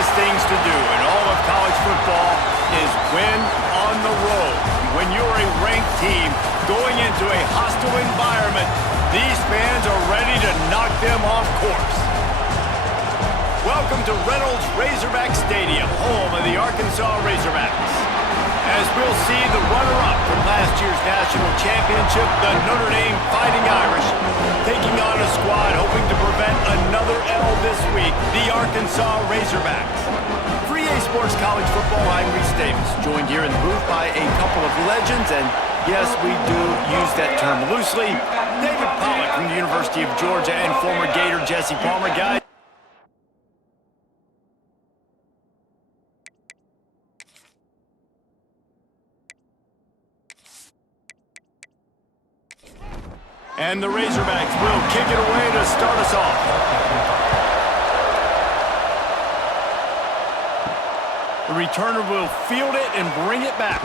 toughest things to do in all of college football is win on the road. When you're a ranked team going into a hostile environment, these fans are ready to knock them off course. Welcome to Reynolds Razorback Stadium, home of the Arkansas Razorbacks. As we'll see the runner-up from last year's national championship, the Notre Dame Fighting Irish, taking on a squad hoping to prevent another L this week, the Arkansas Razorbacks. For EA Sports College Football, I'm Reese Davis, joined here in the booth by a couple of legends, and yes, we do use that term loosely. David Pollack from the University of Georgia and former Gator Jesse Palmer. Guys, and the Razorbacks will kick it away to start us off. The returner will field it and bring it back.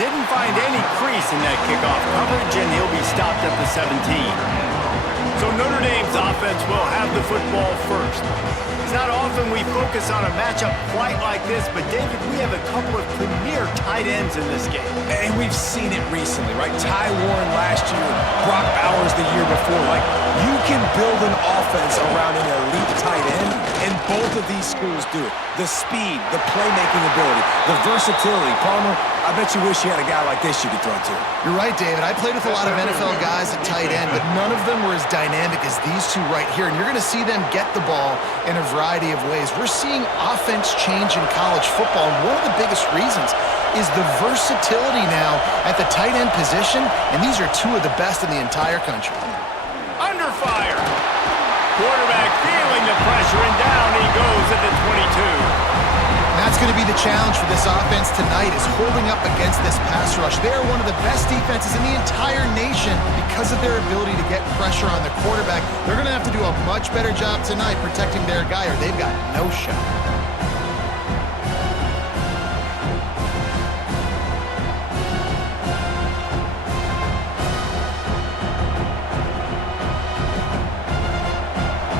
Didn't find any crease in that kickoff coverage, and he'll be stopped at the 17. So Notre Dame's offense will have the football first. It's not often we focus on a matchup quite like this, but David, we have a couple of premier tight ends in this game. And we've seen it recently, right? Ty Warren last year, Brock Bowers the year before. Like, you can build an offense around an elite tight end, and both of these schools do it. The speed, the playmaking ability, the versatility. Palmer, I bet you wish you had a guy like this you could throw to. You're right, David. I played with a lot of NFL guys at tight end, but none of them were as dynamic as these two right here. And you're going to see them get the ball in a variety of ways. We're seeing offense change in college football, and one of the biggest reasons is the versatility now at the tight end position, and these are two of the best in the entire country. Under fire. Quarterback feeling the pressure, and down he goes at the 22. And that's going to be the challenge for this offense tonight, is holding up against this pass rush. They are one of the best defenses in the entire nation because of their ability to get pressure on the quarterback. They're going to have to do a much better job tonight protecting their guy, or they've got no shot.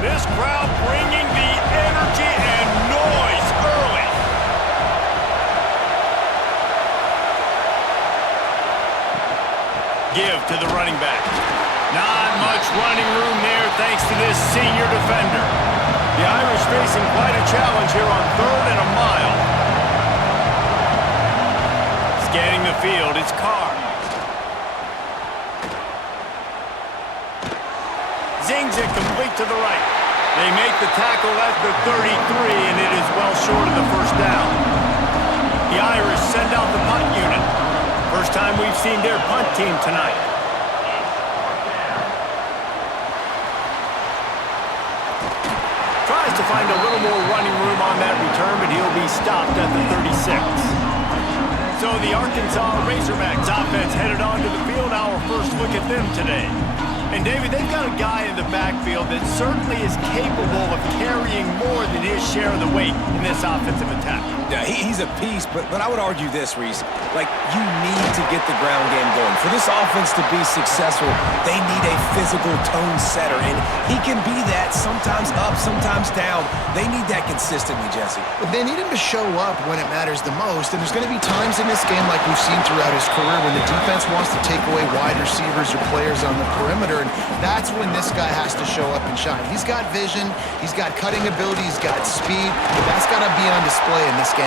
This crowd bringing the energy and noise early. Give to the running back. Not much running room there thanks to this senior defender. The Irish facing quite a challenge here on 3rd and a mile. Scanning the field, it's Carr. Zings it complete to the right. They make the tackle at the 33, and it is well short of the first down. The Irish send out the punt unit. First time we've seen their punt team tonight. Tries to find a little more running room on that return, but he'll be stopped at the 36. So the Arkansas Razorbacks offense headed onto the field. Our first look at them today. And David, they've got a guy in the backfield that certainly is capable of carrying more than his share of the weight in this offensive attack. Yeah, he's a piece, but I would argue this, Reese. Like, you need to get the ground game going. For this offense to be successful, they need a physical tone setter, and he can be that, sometimes up, sometimes down. They need that consistently, Jesse. But they need him to show up when it matters the most, and there's going to be times in this game, like we've seen throughout his career, when the defense wants to take away wide receivers or players on the perimeter, and that's when this guy has to show up and shine. He's got vision, he's got cutting ability, he's got speed, but that's got to be on display in this game.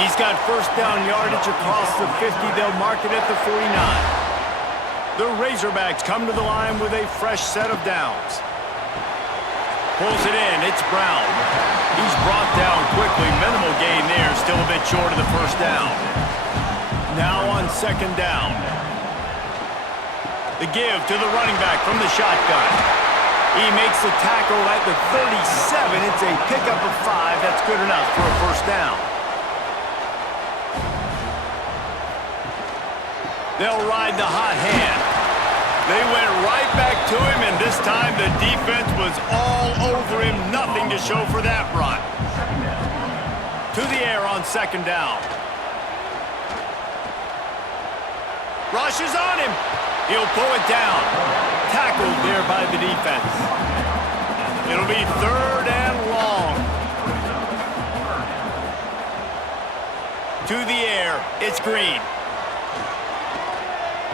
He's got first down yardage across the 50. They'll mark it at the 49. The Razorbacks come to the line with a fresh set of downs. Pulls it in. It's Brown. He's brought down quickly. Minimal gain there. Still a bit short of the first down. Now on 2nd down. The give to the running back from the shotgun. He makes the tackle at the 37. It's a pickup of 5. That's good enough for a first down. They'll ride the hot hand. They went right back to him, and this time the defense was all over him. Nothing to show for that run. To the air on 2nd down. Rushes on him. He'll pull it down. Tackled there by the defense. It'll be 3rd and long. To the air, it's Green.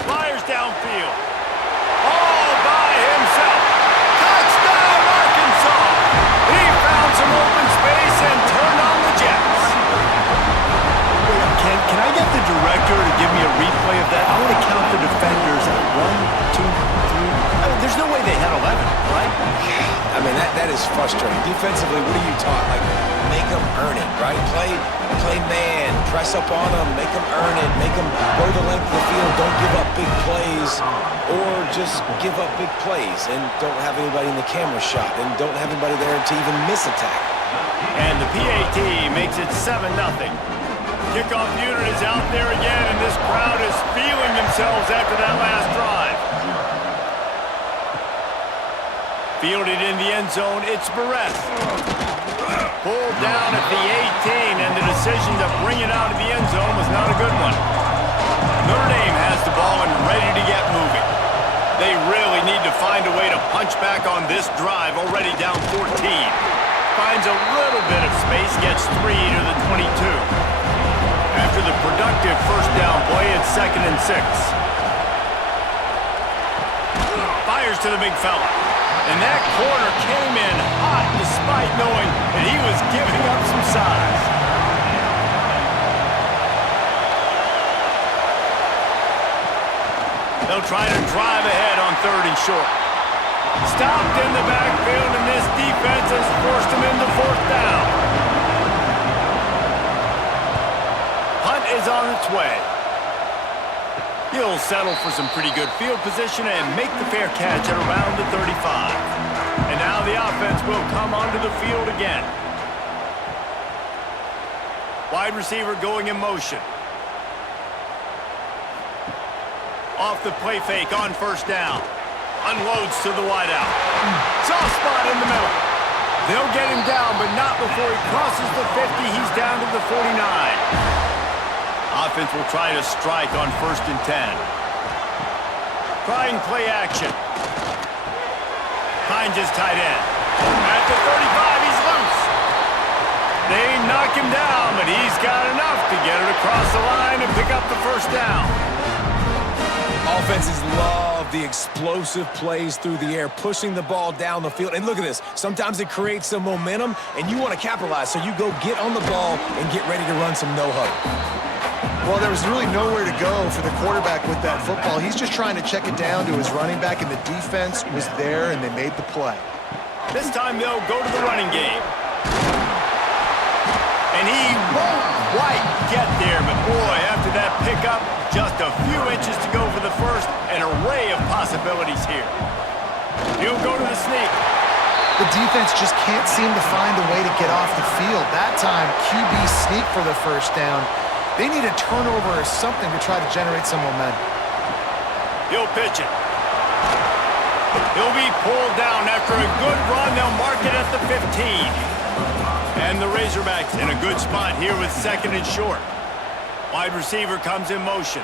Fires downfield. All by himself. Touchdown, Arkansas! He found some open space and turned on the Jets. Wait, can I get the director to give me a replay of that? I want to count the defenders at 1, 2, 3. I mean, there's no way they had 11, right? I mean, that is frustrating. Defensively, what are you taught? Like, make them earn it, right? Play man, press up on them, make them earn it, make them go the length of the field, don't give up big plays, or just give up big plays and don't have anybody in the camera shot and don't have anybody there to even miss a tackle. And the PAT makes it 7-0. Kickoff unit is out there again, and this crowd is feeling themselves after that last drive. Fielded in the end zone, it's Barrett. Pulled down at the 18, and the decision to bring it out of the end zone was not a good one. Notre Dame has the ball and ready to get moving. They really need to find a way to punch back on this drive, already down 14. Finds a little bit of space, gets 3 to the 22. After the productive first down play, it's 2nd and 6. Fires to the big fella. And that corner came in hot despite knowing that he was giving up some size. They'll try to drive ahead on 3rd and short. Stopped in the backfield, and this defense has forced him into 4th down. Hunt is on its way. He'll settle for some pretty good field position and make the fair catch at around the 35. And now the offense will come onto the field again. Wide receiver going in motion. Off the play fake on 1st down. Unloads to the wideout. Soft spot in the middle. They'll get him down, but not before he crosses the 50. He's down to the 49. Offense will try to strike on 1st and 10. Trying play action. Finds his tight end. At the 35, he's loose. They knock him down, but he's got enough to get it across the line and pick up the 1st down. Offenses love the explosive plays through the air, pushing the ball down the field. And look at this. Sometimes it creates some momentum, and you want to capitalize. So you go get on the ball and get ready to run some no-huddle. Well, there was really nowhere to go for the quarterback with that football. He's just trying to check it down to his running back, and the defense was there, and they made the play. This time they'll go to the running game. And he won't quite get there, but boy, after that pickup, just a few inches to go for the first, an array of possibilities here. He'll go to the sneak. The defense just can't seem to find a way to get off the field. That time, QB sneak for the 1st down. They need a turnover or something to try to generate some momentum. He'll pitch it. He'll be pulled down after a good run. They'll mark it at the 15. And the Razorbacks in a good spot here with 2nd and short. Wide receiver comes in motion.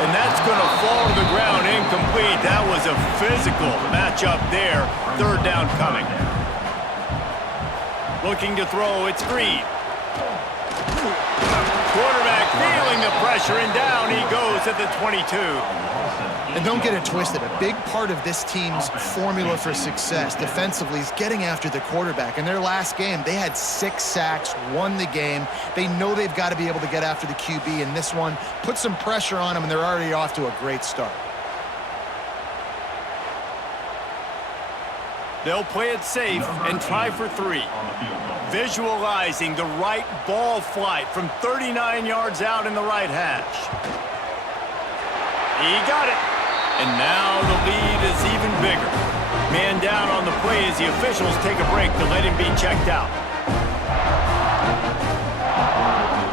And that's going to fall to the ground incomplete. That was a physical matchup there. 3rd down coming. Looking to throw, it's Green. Quarterback feeling the pressure, and down he goes at the 22. And don't get it twisted. A big part of this team's formula for success defensively is getting after the quarterback. In their last game, they had 6 sacks, won the game. They know they've got to be able to get after the QB, and this one put some pressure on them, and they're already off to a great start. They'll play it safe and try for 3. Visualizing the right ball flight from 39 yards out in the right hash. He got it. And now the lead is even bigger. Man down on the play as the officials take a break to let him be checked out.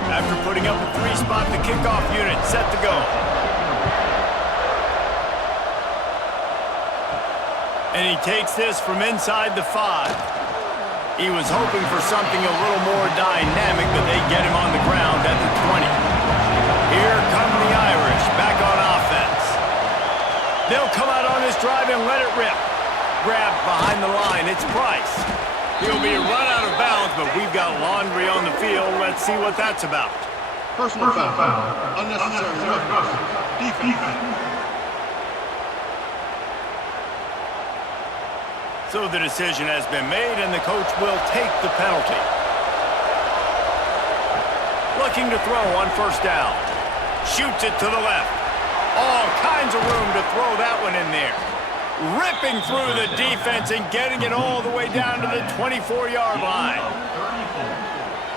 After putting up a 3-spot, the kickoff unit set to go. And he takes this from inside the 5. He was hoping for something a little more dynamic, but they get him on the ground at the 20. Here come the Irish back on offense. They'll come out on this drive and let it rip. Grabbed behind the line, it's Price. He'll be run out of bounds, but we've got laundry on the field. Let's see what that's about. Personal foul. Unnecessary roughness. Defense. So the decision has been made, and the coach will take the penalty. Looking to throw on first down. Shoots it to the left. All kinds of room to throw that one in there. Ripping through the defense and getting it all the way down to the 24-yard line.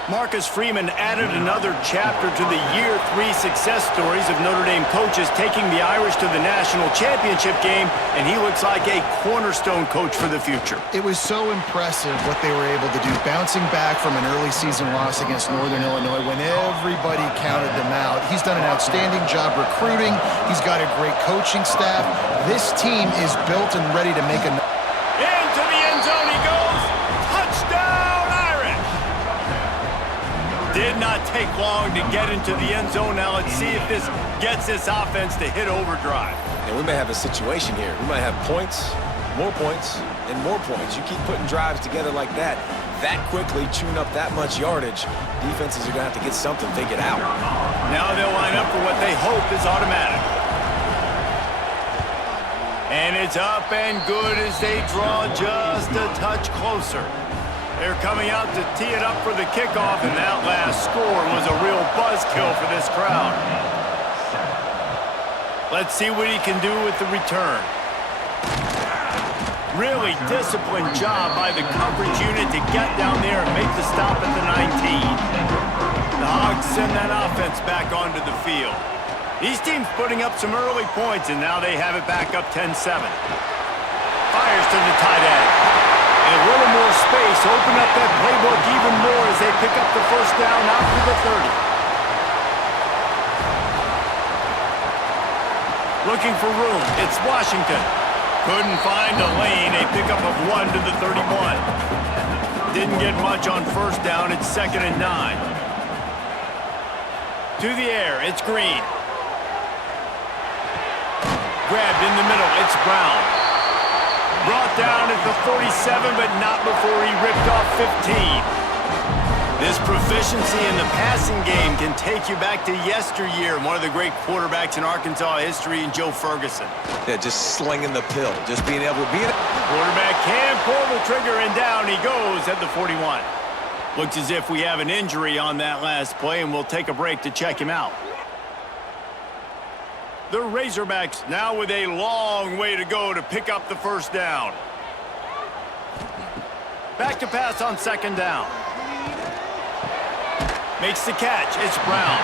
Marcus Freeman added another chapter to the Year 3 success stories of Notre Dame coaches taking the Irish to the national championship game, and he looks like a cornerstone coach for the future. It was so impressive what they were able to do, bouncing back from an early season loss against Northern Illinois when everybody counted them out. He's done an outstanding job recruiting. He's got a great coaching staff. This team is built and ready to make a... Into the end zone he goes. Touchdown, Irish! Did not take long to get into the end zone. Now let's see if this gets this offense to hit overdrive. And we may have a situation here. We might have points, and more points. You keep putting drives together like that quickly, chewing up that much yardage, defenses are going to have to get something figured out. Now they'll line up for what they hope is automatic. And it's up and good as they draw just a touch closer. They're coming out to tee it up for the kickoff, and that last score was a real buzzkill for this crowd. Let's see what he can do with the return. Really disciplined job by the coverage unit to get down there and make the stop at the 19. The Hogs send that offense back onto the field. These teams putting up some early points, and now they have it back up 10-7. Fires to the tight end. And a little more space, open up that playbook even more as they pick up the first down out to the 30. Looking for room, it's Washington. Couldn't find a lane, a pickup of 1 to the 31. Didn't get much on first down, it's 2nd and 9. To the air, it's Green. Grabbed in the middle, it's Brown. Brought down at the 47, but not before he ripped off 15. This proficiency in the passing game can take you back to yesteryear. One of the great quarterbacks in Arkansas history, in Joe Ferguson. Yeah, just slinging the pill, just being able to be it. Quarterback can pull the trigger, and down he goes at the 41. Looks as if we have an injury on that last play, and we'll take a break to check him out. The Razorbacks now with a long way to go to pick up the first down. Back to pass on 2nd down. Makes the catch. It's Brown.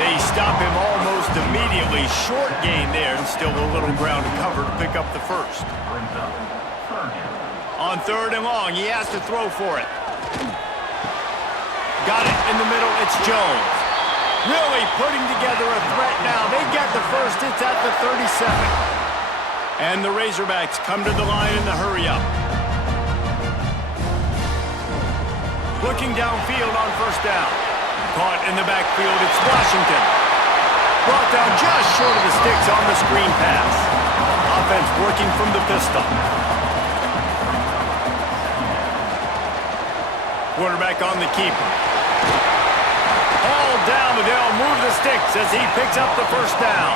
They stop him almost immediately. Short gain there, and still a little ground to cover to pick up the first. On 3rd and long, he has to throw for it. Got it in the middle. It's Jones. Really putting together a threat now. They get the first. It's at the 37. And the Razorbacks come to the line in the hurry-up. Looking downfield on first down. Caught in the backfield. It's Washington. Brought down just short of the sticks on the screen pass. Offense working from the pistol. Quarterback on the keeper. All down, but they'll move the sticks as he picks up the first down.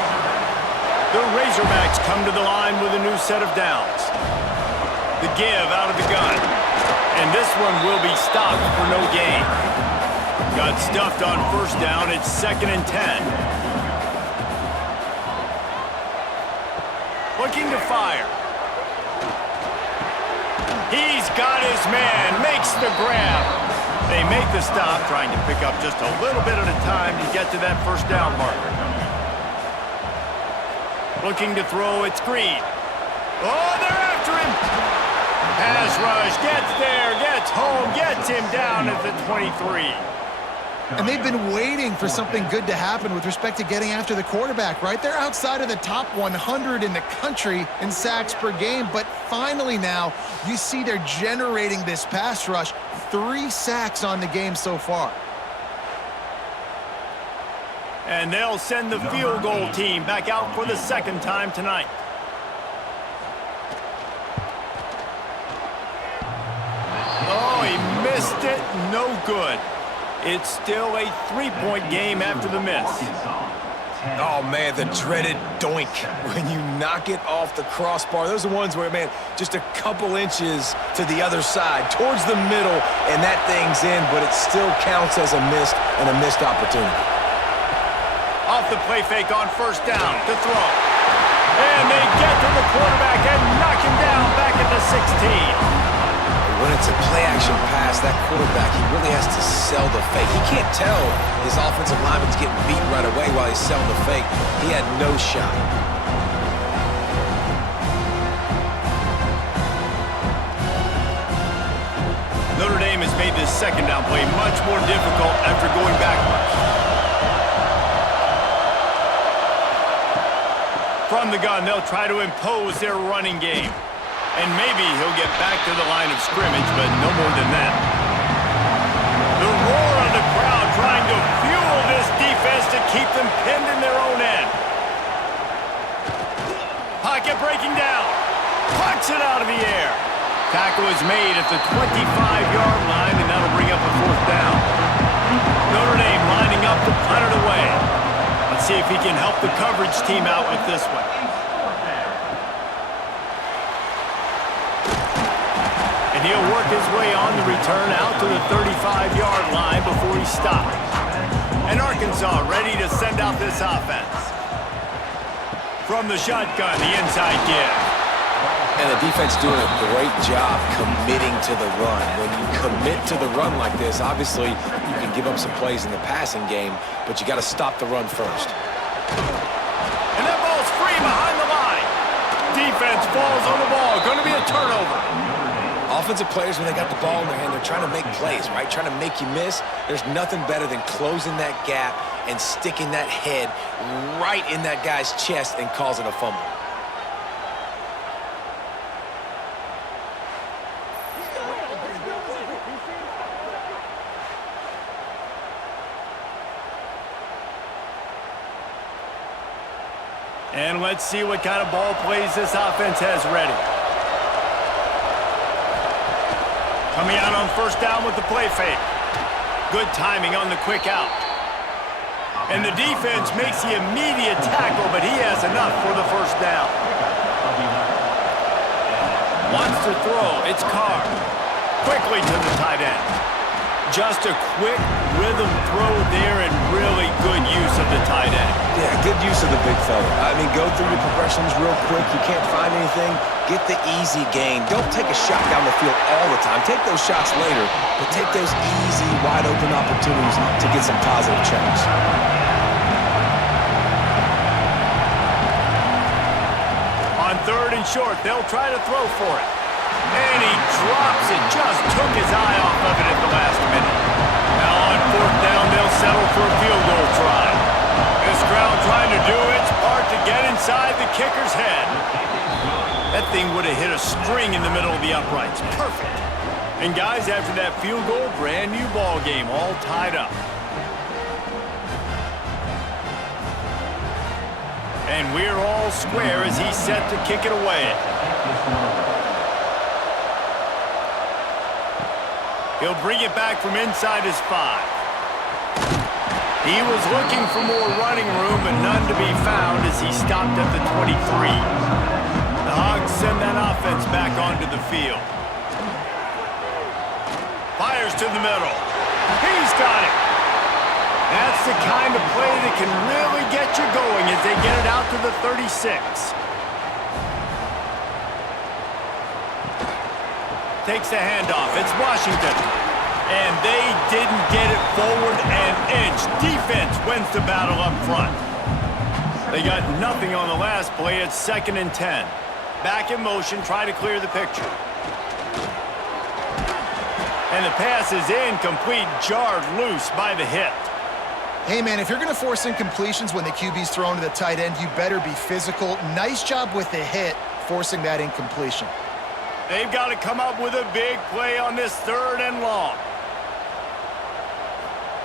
The Razorbacks come to the line with a new set of downs. The give out of the gun. And this one will be stopped for no gain. Got stuffed on first down. It's 2nd and 10. Looking to fire. He's got his man. Makes the grab. They make the stop, trying to pick up just a little bit at a time to get to that first down marker. Looking to throw, it's Green. Oh, they're after him! Pass rush, gets there, gets home, gets him down at the 23. And they've been waiting for something good to happen with respect to getting after the quarterback, right? They're outside of the top 100 in the country in sacks per game, but finally now you see they're generating this pass rush. 3 sacks on the game so far. And they'll send the field goal team back out for the 2nd time tonight. Missed it, no good. It's still a 3-point game after the miss. Oh, man, the dreaded doink when you knock it off the crossbar. Those are ones where, man, just a couple inches to the other side, towards the middle, and that thing's in, but it still counts as a missed opportunity. Off the play fake on first down to throw. And they get to the quarterback and knock him down back at the 16. When it's a play-action pass, that quarterback, he really has to sell the fake. He can't tell his offensive lineman's getting beat right away while he's selling the fake. He had no shot. Notre Dame has made this second down play much more difficult after going backwards. From the gun, they'll try to impose their running game. And maybe he'll get back to the line of scrimmage, but no more than that. The roar of the crowd trying to fuel this defense to keep them pinned in their own end. Pocket breaking down. Pucks it out of the air. Tackle is made at the 25-yard line, and that'll bring up a fourth down. Notre Dame lining up to punt it away. Let's see if he can help the coverage team out with this one. And he'll work his way on the return out to the 35-yard line before he stops. And Arkansas ready to send out this offense. From the shotgun, the inside give. And the defense doing a great job committing to the run. When you commit to the run like this, obviously you can give up some plays in the passing game, but you got to stop the run first. And that ball's free behind the line. Defense falls on the ball. Going to be a turnover. Offensive players, when they got the ball in their hand, they're trying to make plays, right? Trying to make you miss. There's nothing better than closing that gap and sticking that head right in that guy's chest and causing a fumble. And let's see what kind of ball plays this offense has ready. Coming out on first down with the play fake. Good timing on the quick out. And the defense makes the immediate tackle, but he has enough for the first down. Wants to throw. It's Carr. Quickly to the tight end. Just a quick rhythm throw there and really good use of the tight end. Yeah, good use of the big fella. I mean, go through your progressions real quick. You can't find anything. Get the easy gain. Don't take a shot down the field all the time. Take those shots later, but take those easy, wide-open opportunities to get some positive checks. On third and short, they'll try to throw for it. And he drops it. Just took his eye off of it at the last minute. Now on fourth down, they'll settle for a field goal try. This crowd trying to do its part to get inside the kicker's head. That thing would have hit a string in the middle of the uprights. Perfect. And guys, after that field goal, brand new ball game, all tied up. And we're all square as he's set to kick it away. He'll bring it back from inside his 5. He was looking for more running room, but none to be found as he stopped at the 23. The Hogs send that offense back onto the field. Fires to the middle. He's got it. That's the kind of play that can really get you going as they get it out to the 36. Takes the handoff. It's Washington. And they didn't get it forward an inch. Defense wins the battle up front. They got nothing on the last play. It's 2nd and 10. Back in motion, try to clear the picture. And the pass is incomplete, jarred loose by the hit. Hey, man, if you're going to force incompletions when the QB's thrown to the tight end, you better be physical. Nice job with the hit, forcing that incompletion. They've got to come up with a big play on this 3rd and long.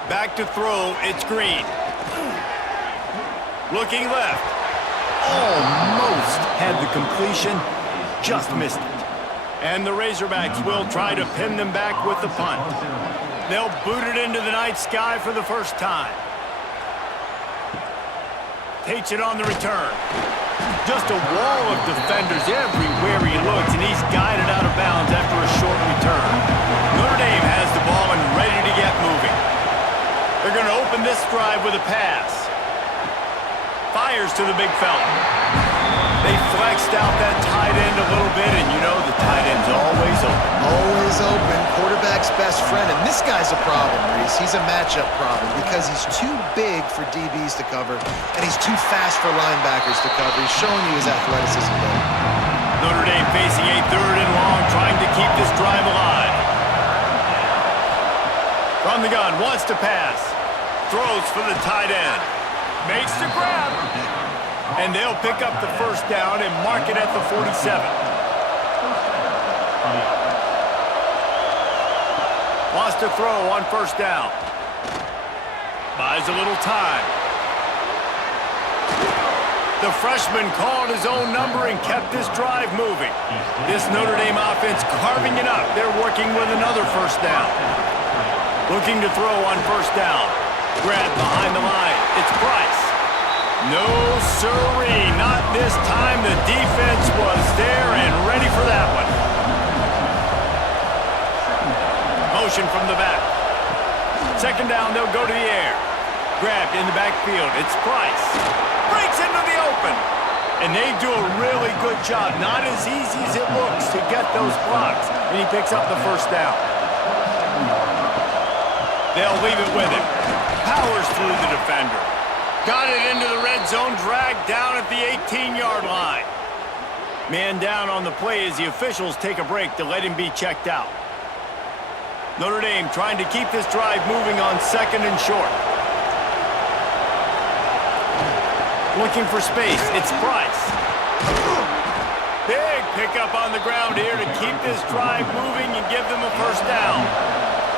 Back to throw, it's Green. Looking left. Almost had the completion, just missed it. And the Razorbacks will try to pin them back with the punt. They'll boot it into the night sky for the first time. Takes it on the return. Just a wall of defenders everywhere he looks, and he's guided out of bounds after a short return. Notre Dame has the ball and ready to get moving. They're going to open this drive with a pass. Fires to the big fella. They flexed out that tight end a little bit, and you know the tight end's always open. Always open, quarterback's best friend. And this guy's a problem, Reese. He's a matchup problem because he's too big for DBs to cover, and he's too fast for linebackers to cover. He's showing you his athleticism, though. Notre Dame facing a 3rd and long, trying to keep this drive alive. From the gun, wants to pass. Throws for the tight end. Makes the grab. And they'll pick up the first down and mark it at the 47. Wants to throw on first down. Buys a little time. The freshman called his own number and kept this drive moving. This Notre Dame offense carving it up. They're working with another first down. Looking to throw on first down. Grab behind the line. It's Price. No, sirree, not this time. The defense was there and ready for that one. Motion from the back. Second down, they'll go to the air. Grabbed in the backfield. It's Price. Breaks into the open. And they do a really good job. Not as easy as it looks to get those blocks. And he picks up the first down. They'll leave it with him. Powers through the defender. Got it into the red zone, dragged down at the 18-yard line. Man down on the play as the officials take a break to let him be checked out. Notre Dame trying to keep this drive moving on 2nd and short. Looking for space, it's Price. Big pickup on the ground here to keep this drive moving and give them a first down.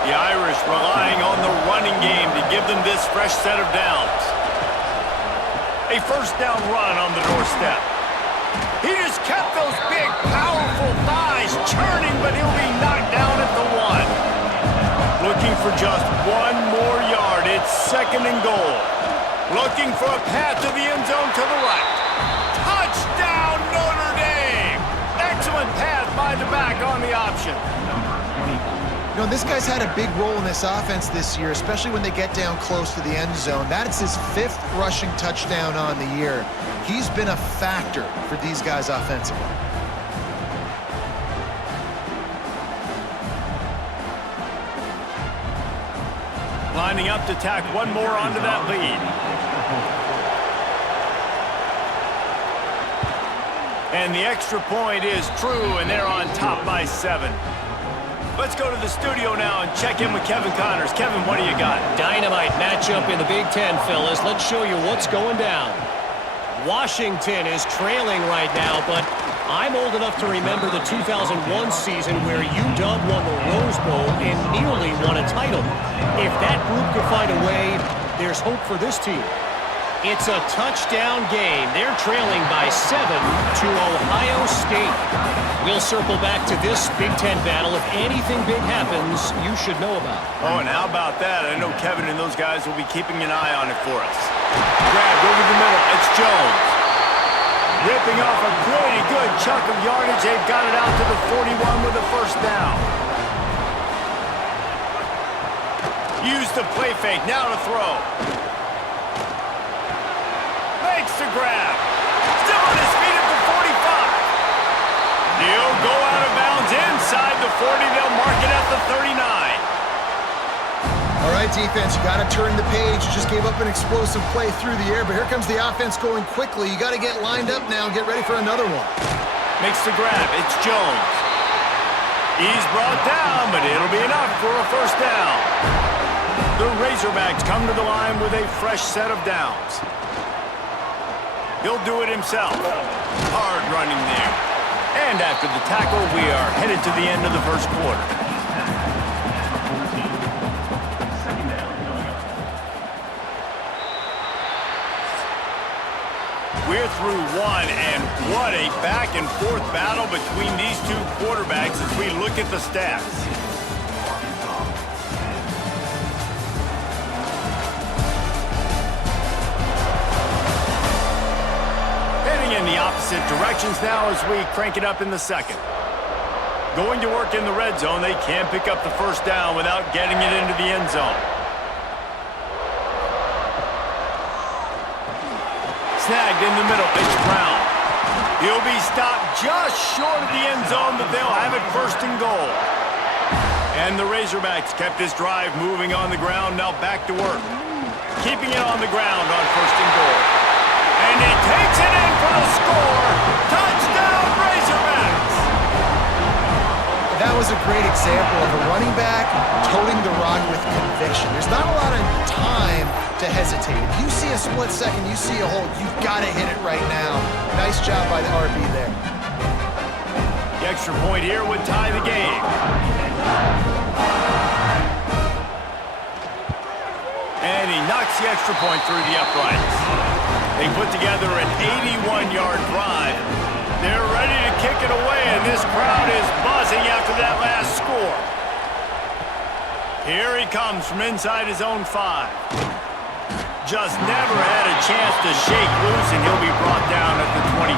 The Irish relying on the running game to give them this fresh set of downs. A first down run on the doorstep. He just kept those big, powerful thighs churning, but he'll be knocked down at the 1. Looking for just 1 more yard. It's 2nd and goal. Looking for a path to the end zone to the right. Touchdown, Notre Dame! Excellent pass by the back on the option. You know, this guy's had a big role in this offense this year, especially when they get down close to the end zone. That's his 5th rushing touchdown on the year. He's been a factor for these guys offensively. Lining up to tack 1 more onto that lead. And the extra point is true, and they're on top by 7. Let's go to the studio now and check in with Kevin Connors. Kevin, what do you got? Dynamite matchup in the Big Ten, fellas. Let's show you what's going down. Washington is trailing right now, but I'm old enough to remember the 2001 season where UW won the Rose Bowl and nearly won a title. If that group could find a way, there's hope for this team. It's a touchdown game. They're trailing by 7 to Ohio State. We'll circle back to this Big Ten battle. If anything big happens, you should know about. Oh, and how about that? I know Kevin and those guys will be keeping an eye on it for us. Grabbed over the middle. It's Jones. Ripping off a pretty good chunk of yardage. They've got it out to the 41 with a first down. Use the play fake. Now to throw. Makes the grab. Still on his feet at the 45. He'll go out of bounds inside the 40. They'll mark it at the 39. All right, defense, you got to turn the page. You just gave up an explosive play through the air, but here comes the offense going quickly. You got to get lined up now and get ready for another one. Makes the grab. It's Jones. He's brought down, but it'll be enough for a first down. The Razorbacks come to the line with a fresh set of downs. He'll do it himself. Hard running there. And after the tackle, we are headed to the end of the first quarter. we're through one, and what a back-and-forth battle between these two quarterbacks as we look at the stats. Heading in the opposite directions now as we crank it up in the second. Going to work in the red zone, they can't pick up the first down without getting it into the end zone. Snagged in the middle, it's Brown. He'll be stopped just short of the end zone, but they'll have it first and goal. And the Razorbacks kept this drive moving on the ground, now back to work. Keeping it on the ground on first and goal. And he takes it in for the score. Touchdown, Razorbacks! That was a great example of a running back toting the rock with conviction. There's not a lot of time to hesitate. If you see a split second, you see a hole, you've got to hit it right now. Nice job by the RB there. The extra point here would tie the game. And he knocks the extra point through the uprights. They put together an 81-yard drive. They're ready to kick it away, and this crowd is buzzing after that last score. Here he comes from inside his own 5. Just never had a chance to shake loose, and he'll be brought down at the 24.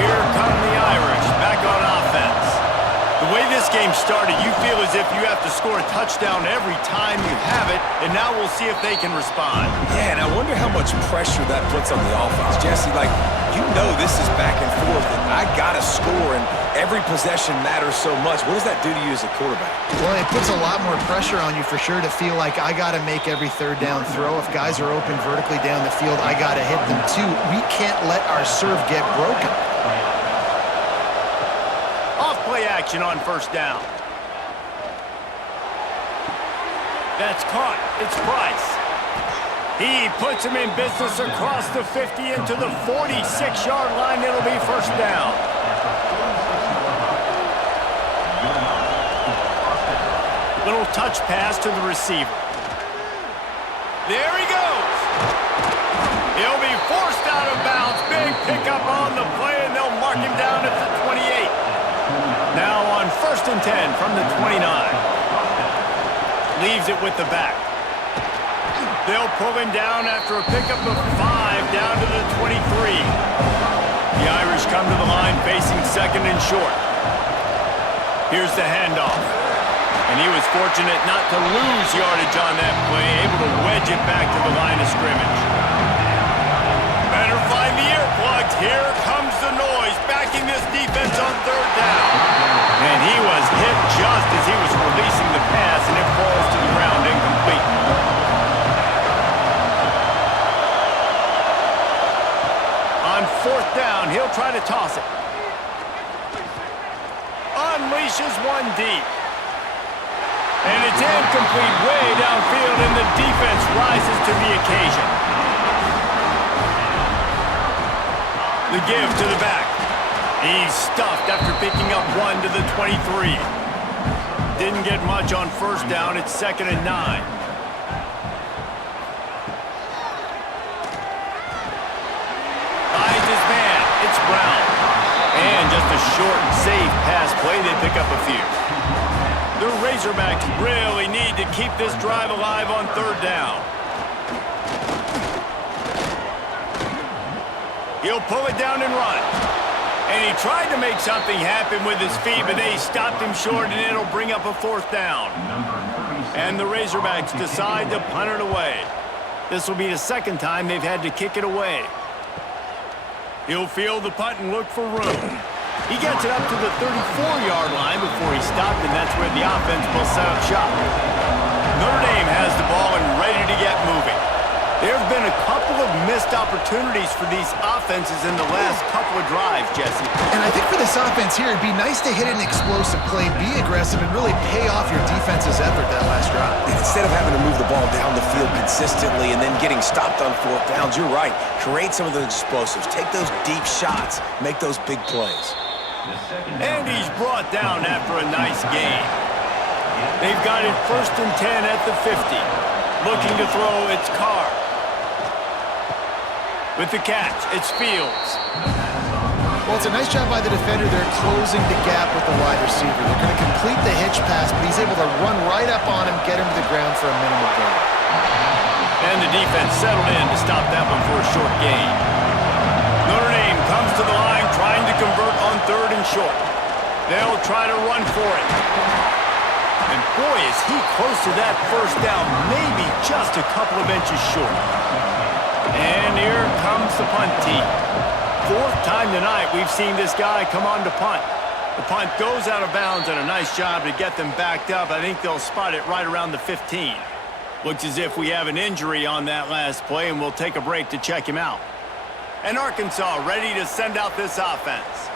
Here come the Irish, back on offense. The way this game started, you feel as if you have to score a touchdown every time you have it, and now we'll see if they can respond. Yeah, and I wonder how much pressure that puts on the offense. Jesse, like, you know this is back and forth, and I got to score, and every possession matters so much. What does that do to you as a quarterback? Well, it puts a lot more pressure on you for sure to feel like I got to make every third down throw. If guys are open vertically down the field, I got to hit them too. We can't let our serve get broken. Off-play action on first down. That's caught. It's Price. He puts him in business across the 50 into the 46-yard line. It'll be first down. Little touch pass to the receiver. There he goes. He'll be forced out of bounds. Big pickup on the play, and they'll mark him down at the 28. Now on first and 10 from the 29. Leaves it with the back. They'll pull him down after a pickup of 5 down to the 23. The Irish come to the line facing second and short. Here's the handoff. And he was fortunate not to lose yardage on that play, able to wedge it back to the line of scrimmage. Better find the earplugs. Here comes the noise, backing this defense on third down. And he was hit just as he was releasing the pass, and it falls to the ground incomplete. On fourth down, he'll try to toss it. Unleashes one deep. And it's incomplete way downfield, and the defense rises to the occasion. The give to the back. He's stuffed after picking up 1 to the 23. Didn't get much on first down. It's second and 9. Finds his man. It's Brown. And just a short and safe pass play. They pick up a few. The Razorbacks really need to keep this drive alive on third down. He'll pull it down and run. And he tried to make something happen with his feet, but they stopped him short, and it'll bring up a fourth down. And the Razorbacks decide to punt it away. This will be the second time they've had to kick it away. He'll field the punt and look for room. He gets it up to the 34-yard line before he stopped, and that's where the offense will set up shop. Notre Dame has the ball and ready to get moving. There have been a couple of missed opportunities for these offenses in the last couple of drives, Jesse. And I think for this offense here, it'd be nice to hit an explosive play, be aggressive, and really pay off your defense's effort that last drive. And instead of having to move the ball down the field consistently and then getting stopped on fourth downs, you're right. Create some of those explosives. Take those deep shots. Make those big plays. And he's brought down after a nice gain. They've got it first and 10 at the 50. Looking to throw, it's Carr. With the catch, it's Fields. Well, it's a nice job by the defender there closing the gap with the wide receiver. They're going to complete the hitch pass, but he's able to run right up on him, get him to the ground for a minimal gain. And the defense settled in to stop that one for a short gain. Notre Dame comes to the line trying to convert on 3rd and short. They'll try to run for it. And boy, is he close to that first down, maybe just a couple of inches short. And here comes the punt team. 4th time tonight we've seen this guy come on to punt. The punt goes out of bounds, and a nice job to get them backed up. I think they'll spot it right around the 15. Looks as if we have an injury on that last play, and we'll take a break to check him out. And Arkansas ready to send out this offense.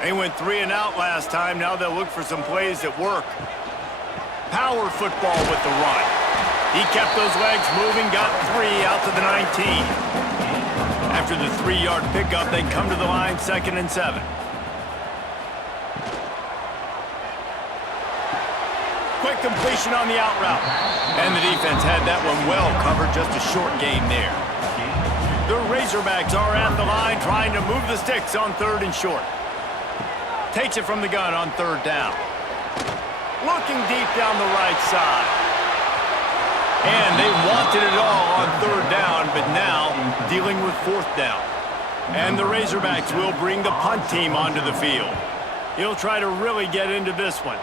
They went 3 and out last time. Now they'll look for some plays that work. Power football with the run. He kept those legs moving, got 3 out to the 19. After the 3-yard pickup, they come to the line, 2nd and 7. Quick completion on the out route. And the defense had that one well covered, just a short gain there. The Razorbacks are at the line trying to move the sticks on 3rd and short. Takes it from the gun on 3rd down. Looking deep down the right side. And they wanted it all on 3rd down, but now dealing with 4th down. And the Razorbacks will bring the punt team onto the field. He'll try to really get into this one.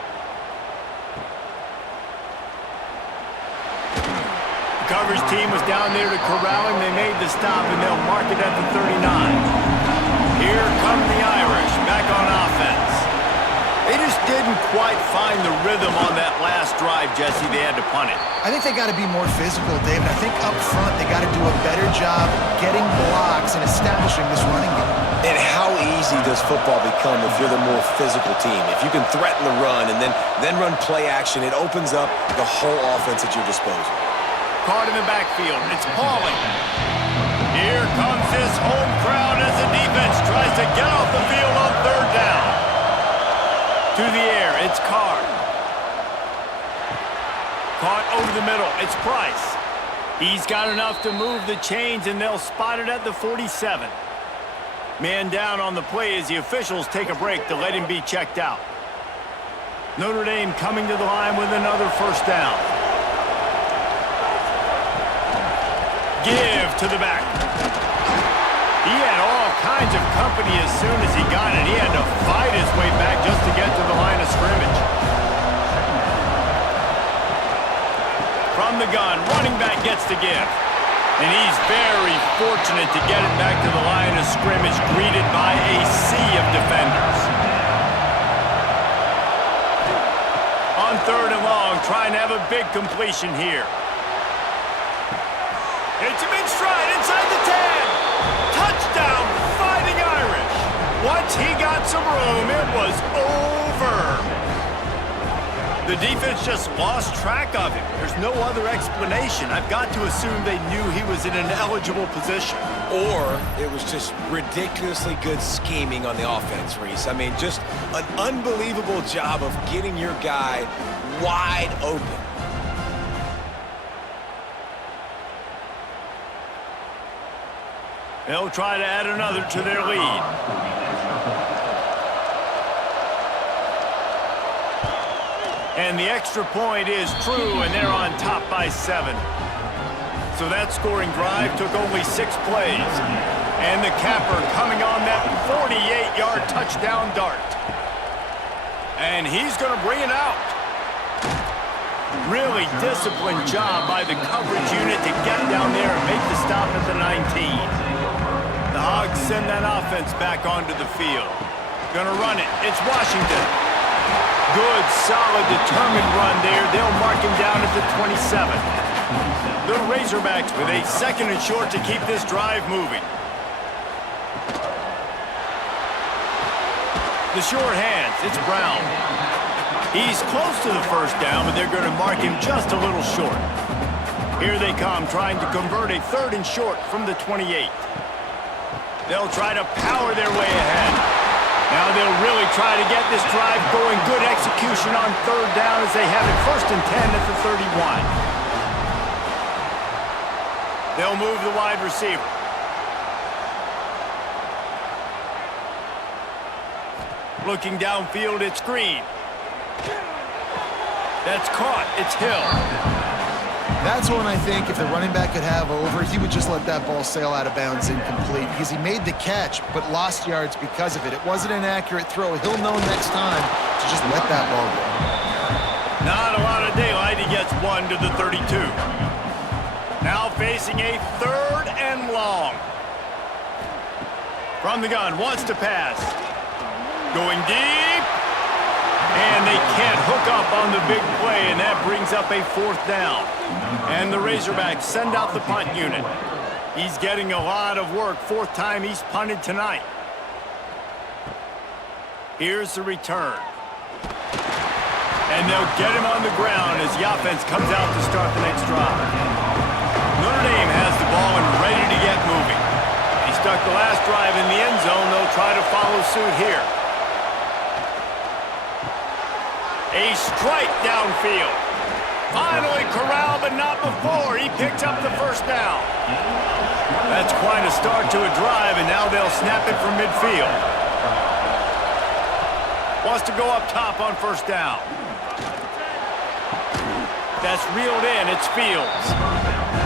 The coverage team was down there to corral him. They made the stop, and they'll mark it at the 39. Here come the Irish, back on offense. They just didn't quite find the rhythm on that last drive, Jesse. They had to punt it. I think they got to be more physical, David. I think up front they got to do a better job getting blocks and establishing this running game. And how easy does football become if you're the more physical team? If you can threaten the run and then run play action, it opens up the whole offense at your disposal. Caught in the backfield. It's Pauling. Here comes his home crowd as the defense tries to get off the field on 3rd down. To the air, it's Carr. Caught over the middle, it's Price. He's got enough to move the chains, and they'll spot it at the 47. Man down on the play as the officials take a break to let him be checked out. Notre Dame coming to the line with another 1st down. Give to the back. He had all kinds of company as soon as he got it. He had to fight his way back just to get to the line of scrimmage. From the gun, running back gets to give. And he's very fortunate to get it back to the line of scrimmage, greeted by a sea of defenders. On 3rd and long, trying to have a big completion here. Hits him in stride inside the 10. Touchdown, Fighting Irish. Once he got some room, it was over. The defense just lost track of him. There's no other explanation. I've got to assume they knew he was in an eligible position. Or it was just ridiculously good scheming on the offense, Reese. I mean, just an unbelievable job of getting your guy wide open. They'll try to add another to their lead. And the extra point is true, and they're on top by 7. So that scoring drive took only 6 plays. And the capper coming on that 48-yard touchdown dart. And he's going to bring it out. Really disciplined job by the coverage unit to get down there and make the stop at the 19. The Hogs send that offense back onto the field. Gonna run it. It's Washington. Good, solid, determined run there. They'll mark him down at the 27. The Razorbacks with a 2nd and short to keep this drive moving. The short hands, it's Brown. He's close to the 1st down, but they're going to mark him just a little short. Here they come, trying to convert a 3rd and short from the 28. They'll try to power their way ahead. Now they'll really try to get this drive going. Good execution on 3rd down as they have it 1st and 10 at the 31. They'll move the wide receiver. Looking downfield, it's Green. That's caught. It's Hill. That's one I think if the running back could have over, he would just let that ball sail out of bounds incomplete because he made the catch but lost yards because of it. It wasn't an accurate throw. He'll know next time to just let that ball go. Not a lot of daylight. He gets 1 to the 32. Now facing a 3rd and long. From the gun, wants to pass. Going deep. And they can't hook up on the big play, and that brings up a 4th down. And the Razorbacks send out the punt unit. He's getting a lot of work. 4th time he's punted tonight. Here's the return. And they'll get him on the ground as the offense comes out to start the next drive. Notre Dame has the ball and ready to get moving. He stuck the last drive in the end zone. They'll try to follow suit here. A strike downfield. Finally corralled, but not before. He picks up the 1st down. That's quite a start to a drive, and now they'll snap it from midfield. Wants to go up top on 1st down. That's reeled in. It's Fields.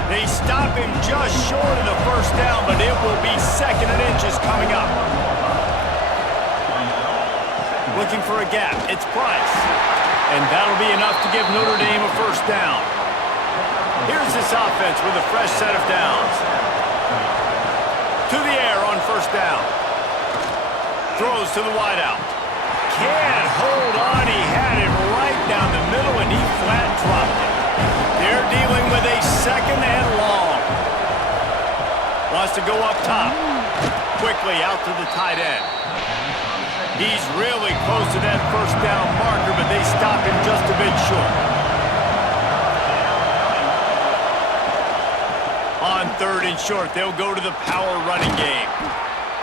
They stop him just short of the 1st down, but it will be 2nd and inches coming up. Looking for a gap. It's Price. And that'll be enough to give Notre Dame a 1st down. Here's this offense with a fresh set of downs. To the air on 1st down. Throws to the wideout. Can't hold on. He had it right down the middle, and he flat dropped it. They're dealing with a 2nd and long. Wants to go up top. Quickly out to the tight end. He's really close to that 1st down marker, but they stop him just a bit short. On 3rd and short, they'll go to the power running game.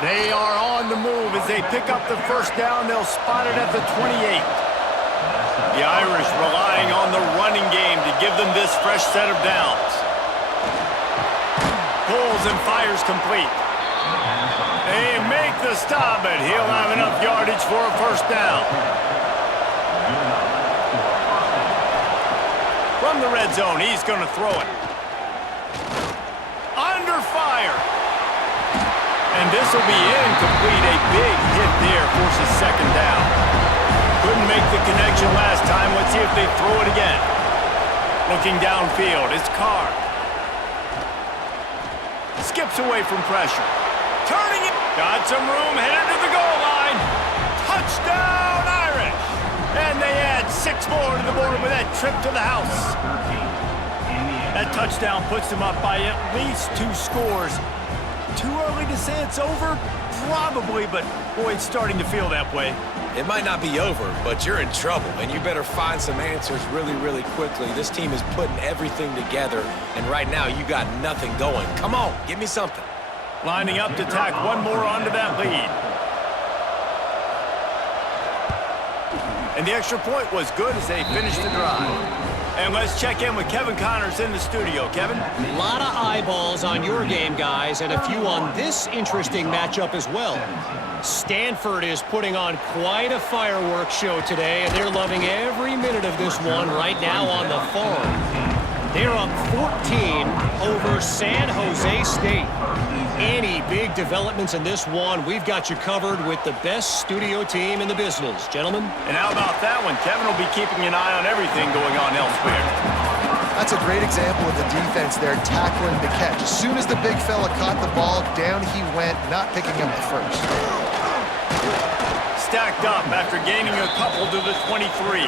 They are on the move as they pick up the 1st down. They'll spot it at the 28. The Irish relying on the running game to give them this fresh set of downs. Pulls and fires complete. They make the stop, but he'll have enough yardage for a 1st down. From the red zone, he's going to throw it. Under fire. And this will be incomplete. A big hit there forces 2nd down. Couldn't make the connection last time. Let's see if they throw it again. Looking downfield, it's Carr. Skips away from pressure. Turning it. Got some room, headed to the goal line. Touchdown, Irish. And they add 6 more to the board with that trip to the house. That touchdown puts them up by at least 2 scores. Too early to say it's over? Probably, but boy, it's starting to feel that way. It might not be over, but you're in trouble, and you better find some answers really, really quickly. This team is putting everything together, and right now you got nothing going. Come on, give me something. Lining up to tack one more onto that lead. And the extra point was good as they finished the drive. And let's check in with Kevin Connors in the studio. Kevin? A lot of eyeballs on your game, guys, and a few on this interesting matchup as well. Stanford is putting on quite a fireworks show today, and they're loving every minute of this one right now on the farm. They're up 14 over San Jose State. Any big developments in this one, we've got you covered with the best studio team in the business, gentlemen. And how about that one? Kevin will be keeping an eye on everything going on elsewhere. That's a great example of the defense there tackling the catch. As soon as the big fella caught the ball, down he went, not picking up the 1st. Stacked up after gaining a couple to the 23.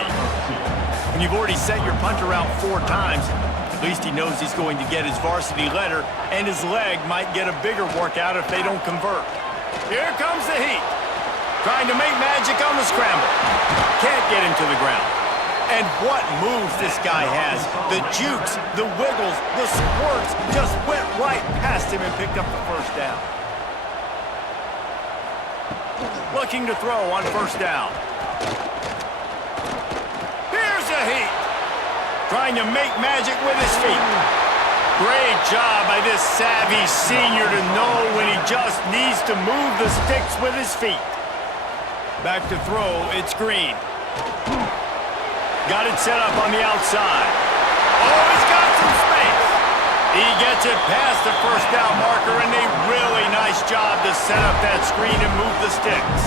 And you've already set your punter out 4 times. At least he knows he's going to get his varsity letter, and his leg might get a bigger workout if they don't convert. Here comes the heat. Trying to make magic on the scramble. Can't get him to the ground. And what moves this guy has. The jukes, the wiggles, the squirts just went right past him and picked up the 1st down. Looking to throw on 1st down. Here's the heat. Trying to make magic with his feet. Great job by this savvy senior to know when he just needs to move the sticks with his feet. Back to throw, it's Green. Got it set up on the outside. Oh, he's got some space. He gets it past the first down marker, and a really nice job to set up that screen and move the sticks.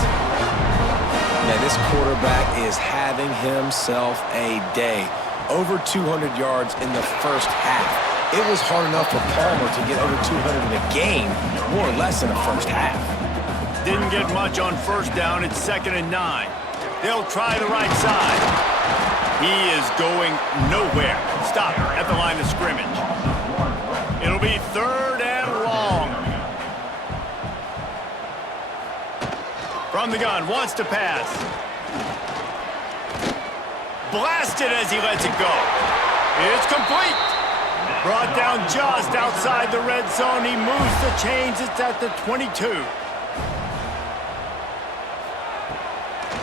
Man, this quarterback is having himself a day. Over 200 yards in the first half. It was hard enough for Palmer to get over 200 in a game, more or less in the first half. Didn't get much on first down. It's 2nd and 9. They'll try the right side. He is going nowhere. Stop at the line of scrimmage. It'll be 3rd and long. From the gun, wants to pass. Blasted as he lets it go. It's complete. Brought down just outside the red zone. He moves the chains. It's at the 22.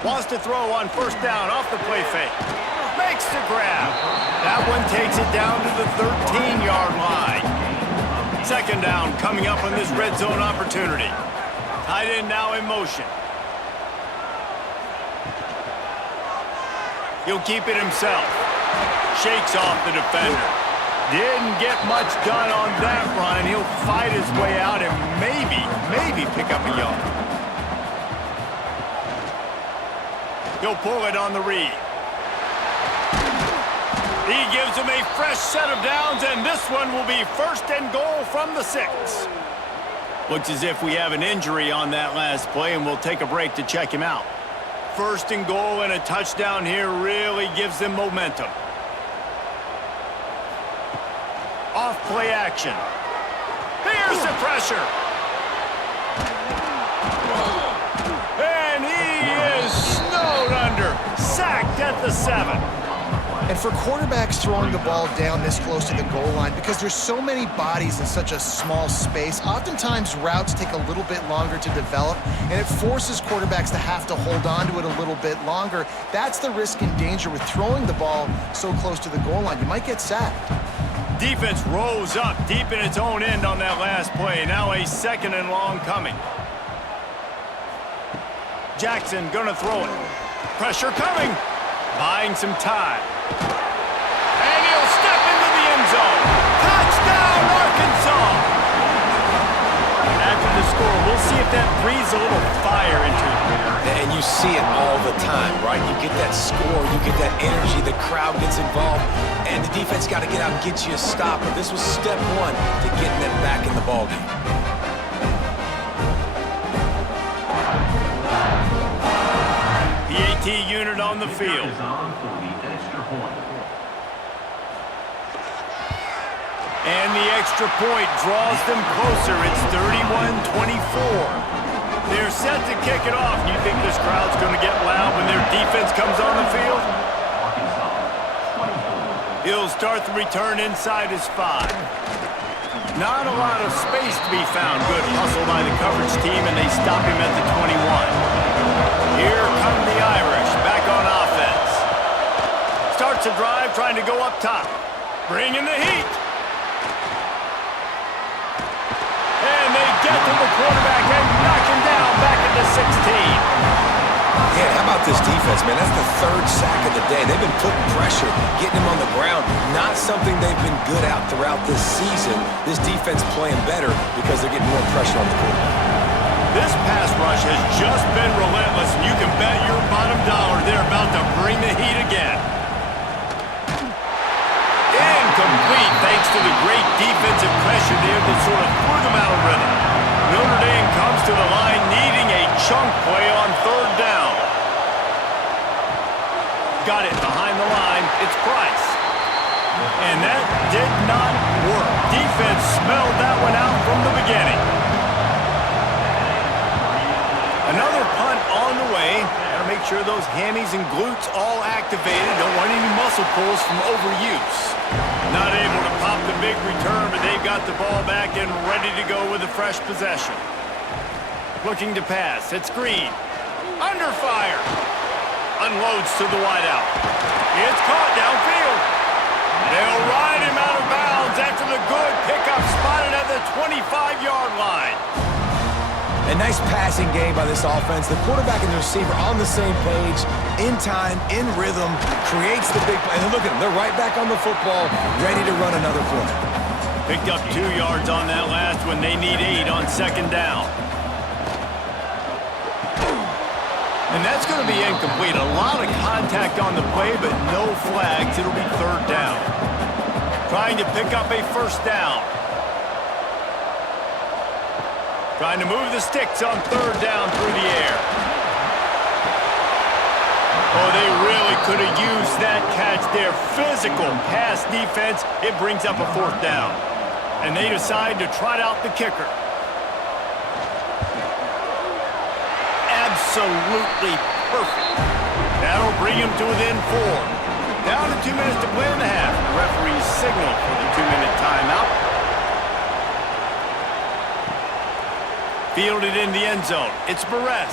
Wants to throw on first down off the play fake. Makes the grab. That one takes it down to the 13-yard line. 2nd down coming up on this red zone opportunity. Tight end now in motion. He'll keep it himself. Shakes off the defender. Didn't get much done on that run. He'll fight his way out and maybe pick up a yard. He'll pull it on the read. He gives him a fresh set of downs, and this one will be 1st and goal from the 6. Looks as if we have an injury on that last play, and we'll take a break to check him out. 1st and goal and a touchdown here really gives them momentum. Off play action. Here's the pressure. And he is snowed under. Sacked at the 7. And for quarterbacks throwing the ball down this close to the goal line, because there's so many bodies in such a small space, oftentimes routes take a little bit longer to develop, and it forces quarterbacks to have to hold on to it a little bit longer. That's the risk and danger with throwing the ball so close to the goal line. You might get sacked. Defense rose up deep in its own end on that last play. Now a 2nd and long coming. Jackson gonna throw it. Pressure coming. Buying some time. And he'll step into the end zone. Touchdown, Arkansas! After the score, we'll see if that breathes a little fire into it. And you see it all the time, right? You get that score, you get that energy, the crowd gets involved, and the defense got to get out and get you a stop. But this was step 1 to getting them back in the ballgame. PAT unit on the field. And the extra point draws them closer. It's 31-24. They're set to kick it off. Do you think this crowd's going to get loud when their defense comes on the field? He'll start the return inside his 5. Not a lot of space to be found. Good hustle by the coverage team, and they stop him at the 21. Here come the Irish, back on offense. Starts a drive trying to go up top. Bringing the heat. And they get to the quarterback and knock him down back at the 16. Yeah, how about this defense, man? That's the 3rd sack of the day. They've been putting pressure, getting him on the ground. Not something they've been good at throughout this season. This defense playing better because they're getting more pressure on the quarterback. This pass rush has just been relentless, and you can bet your bottom dollar they're about to bring the heat again. Incomplete thanks to the great defensive pressure there that sort of threw them out of rhythm. Notre Dame comes to the line needing a chunk play on 3rd down. Got it behind the line. It's Price. And that did not work. Defense smelled that one out from the beginning. Another punt on the way. Gotta make sure those hammies and glutes all activated. Don't want any muscle pulls from overuse. Not able to pop the big return, but they've got the ball back and ready to go with a fresh possession. Looking to pass. It's Green. Under fire. Unloads to the wideout. It's caught downfield. They'll ride him out of bounds after the good pickup spotted at the 25-yard line. A nice passing game by this offense. The quarterback and the receiver on the same page, in time, in rhythm, creates the big play. And look at them. They're right back on the football, ready to run another play. Picked up 2 yards on that last one. They need 8 on second down. And that's going to be incomplete. A lot of contact on the play, but no flags. It'll be third down. Trying to pick up a first down. Trying to move the sticks on third down through the air. Oh, they really could have used that catch there. Physical pass defense. It brings up a fourth down. And they decide to trot out the kicker. Absolutely perfect. That'll bring him to within 4. Down to 2 minutes to play in the half. The referee's signal for the 2-minute timeout. Fielded in the end zone. It's Perez.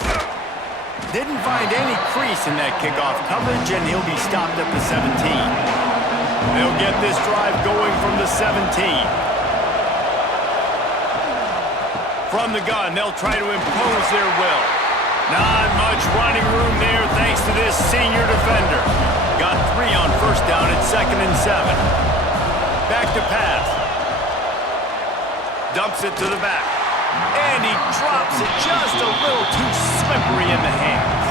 Didn't find any crease in that kickoff coverage, and he'll be stopped at the 17. They'll get this drive going from the 17. From the gun, they'll try to impose their will. Not much running room there thanks to this senior defender. Got 3 on first down at 2nd and 7. Back to pass. Dumps it to the back. And he drops it just a little too slippery in the hands.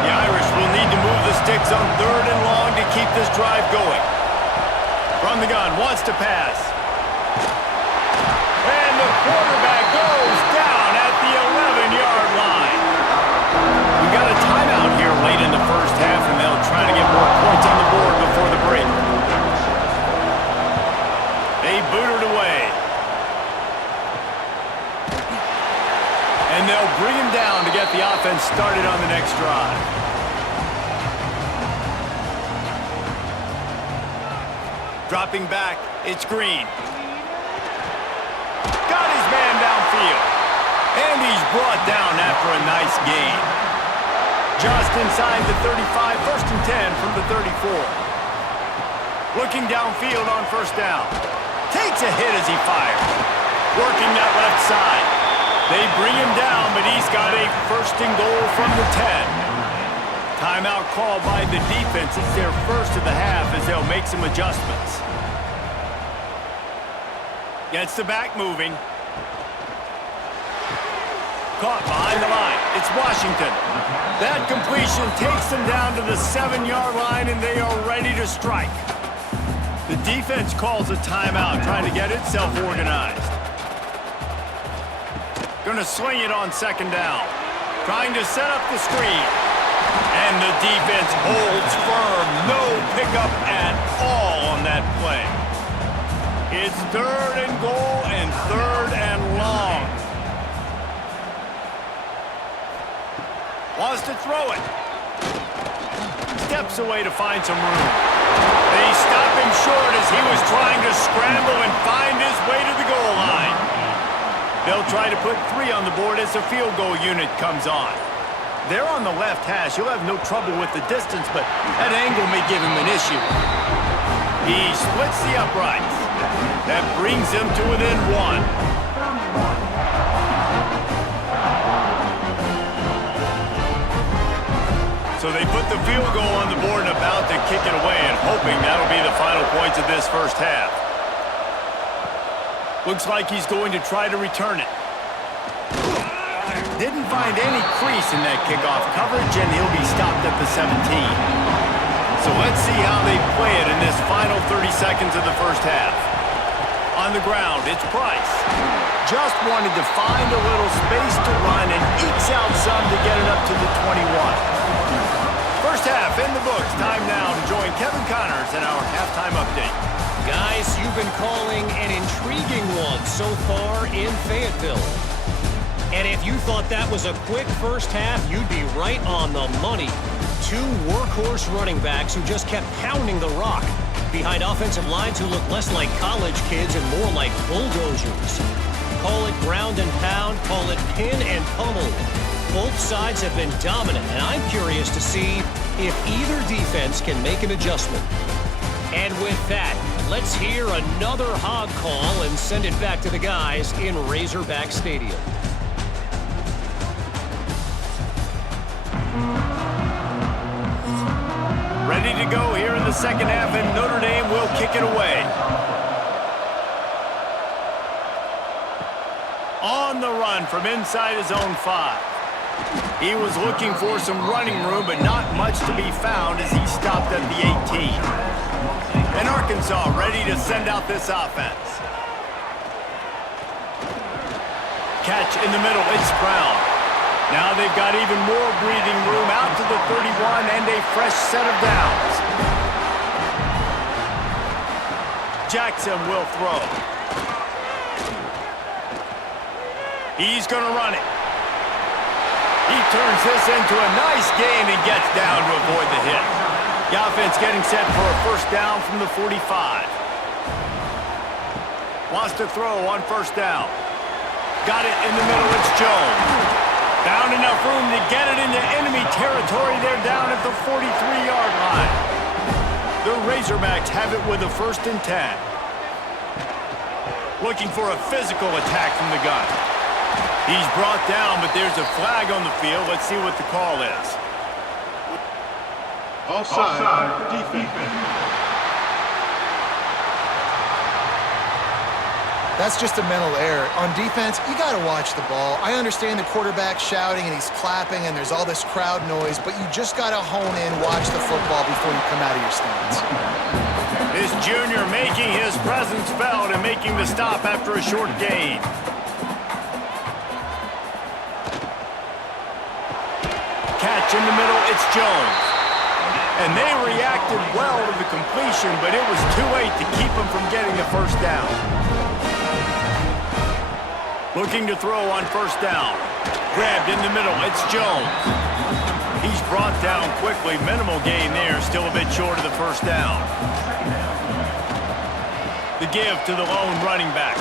The Irish will need to move the sticks on third and long to keep this drive going. From the gun, wants to pass. And the quarterback goes down at the 11-yard line. We've got a timeout here late in the first half, and they'll try to get more points on the board before the break. They boot it away. And they'll bring him down to get the offense started on the next drive. Dropping back, it's Green. Got his man downfield. And he's brought down after a nice gain. Just inside the 35, 1st and 10 from the 34. Looking downfield on first down. Takes a hit as he fires. Working that left side. They bring him down, but he's got a 1st and goal from the 10. Timeout called by the defense. It's their first of the half as they'll make some adjustments. Gets the back moving. Caught behind the line. It's Washington. That completion takes them down to the 7-yard line, and they are ready to strike. The defense calls a timeout, trying to get itself organized. Gonna swing it on second down. Trying to set up the screen. And the defense holds firm. No pickup at all on that play. It's 3rd and goal and 3rd and long. Wants to throw it. Steps away to find some room. They stop him short as he was trying to scramble and find his way to the goal line. They'll try to put 3 on the board as the field goal unit comes on. They're on the left hash. He'll have no trouble with the distance, but that angle may give him an issue. He splits the uprights. That brings him to within 1. So they put the field goal on the board and about to kick it away, and hoping that'll be the final points of this first half. Looks like he's going to try to return it. Didn't find any crease in that kickoff coverage, and he'll be stopped at the 17. So let's see how they play it in this final 30 seconds of the first half. On the ground, it's Price. Just wanted to find a little space to run and ekes out some to get it up to the 21. First half in the books. Time now to join Kevin Connors in our halftime update. Guys, you've been calling an intriguing one so far in Fayetteville. And if you thought that was a quick first half, you'd be right on the money. 2 workhorse running backs who just kept pounding the rock behind offensive lines who look less like college kids and more like bulldozers. Call it ground and pound, call it pin and pummel. Both sides have been dominant, and I'm curious to see if either defense can make an adjustment. And with that, let's hear another hog call and send it back to the guys in Razorback Stadium. to go here in the second half, and Notre Dame will kick it away. On the run from inside his own 5. He was looking for some running room, but not much to be found as he stopped at the 18. And Arkansas ready to send out this offense. Catch in the middle, it's Brown. Now they've got even more breathing room out to the 31 and a fresh set of downs. Jackson will throw. He's going to run it. He turns this into a nice gain and gets down to avoid the hit. The offense getting set for a first down from the 45. Wants to throw on first down. Got it in the middle, it's Jones. Found enough room to get it into enemy territory. They're down at the 43-yard line. The Razorbacks have it with a 1st and 10. Looking for a physical attack from the gun. He's brought down, but there's a flag on the field. Let's see what the call is. Offside, defense. That's just a mental error. On defense, you got to watch the ball. I understand the quarterback shouting and he's clapping and there's all this crowd noise, but you just got to hone in, watch the football before you come out of your stance. This junior making his presence felt and making the stop after a short gain. Catch in the middle, it's Jones. And they reacted well to the completion, but it was too late to keep him from getting the first down. Looking to throw on first down. Grabbed in the middle, it's Jones. He's brought down quickly. Minimal gain there, still a bit short of the first down. The give to the lone running back.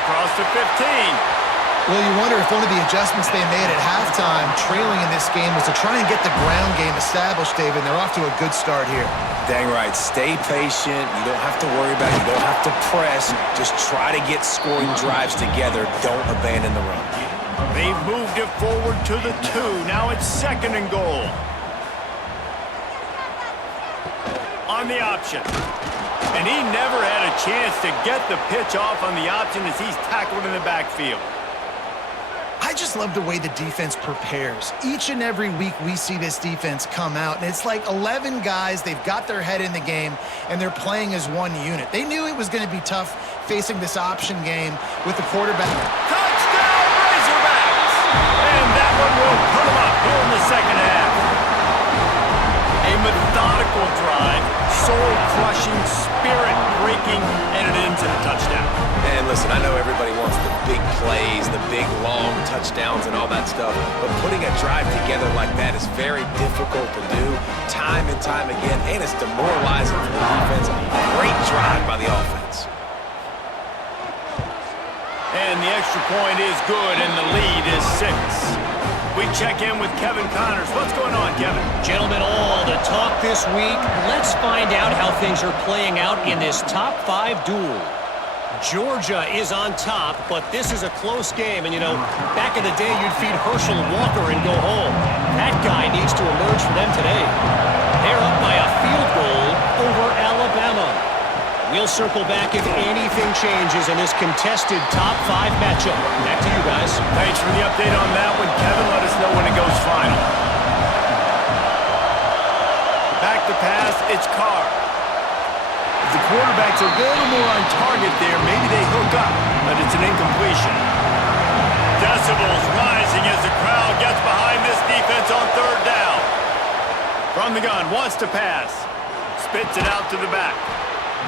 Across the 15. Well, you wonder if one of the adjustments they made at halftime, trailing in this game, was to try and get the ground game established, David. And they're off to a good start here. Dang right. Stay patient. You don't have to worry about it. You don't have to press. Just try to get scoring drives together. Don't abandon the run. They've moved it forward to the 2. Now it's 2nd and goal. On the option. And he never had a chance to get the pitch off on the option as he's tackled in the backfield. I just love the way the defense prepares. Each and every week we see this defense come out, and it's like 11 guys. They've got their head in the game, and they're playing as one unit. They knew it was going to be tough facing this option game with the quarterback. Touchdown, Razorbacks! And that one will put them up here in the second half. A methodical drive, soul-crushing, spirit-breaking, and it ends in a touchdown. And listen, I know everybody wants the big plays, the big, long touchdowns and all that stuff, but putting a drive together like that is very difficult to do time and time again, and it's demoralizing for the defense. Great drive by the offense. And the extra point is good, and the lead is 6. We check in with Kevin Connors. What's going on, Kevin? Gentlemen, all the talk this week. Let's find out how things are playing out in this top 5 duel. Georgia is on top, but this is a close game. And, you know, back in the day, you'd feed Herschel Walker and go home. That guy needs to emerge for them today. They're up by a field goal over Alabama. We'll circle back if anything changes in this contested top 5 matchup. Back to you guys. Thanks for the update on that one, Kevin. Let us know when it goes final. Back to pass, it's Carr. If the quarterback's a little more on target there, maybe they hook up, but it's an incompletion. Decibels rising as the crowd gets behind this defense on 3rd down. From the gun, wants to pass. Spits it out to the back.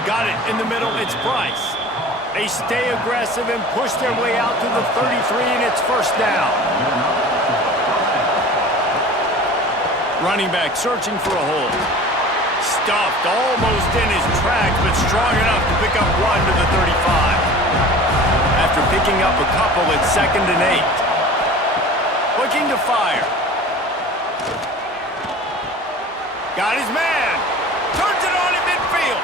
Got it in the middle, it's Bryce. They stay aggressive and push their way out to the 33, and it's 1st down. Running back searching for a hole. Stuffed almost in his tracks, but strong enough to pick up 1 to the 35. After picking up a couple, it's 2nd and 8. Looking to fire. Got his man. Turns it on in midfield.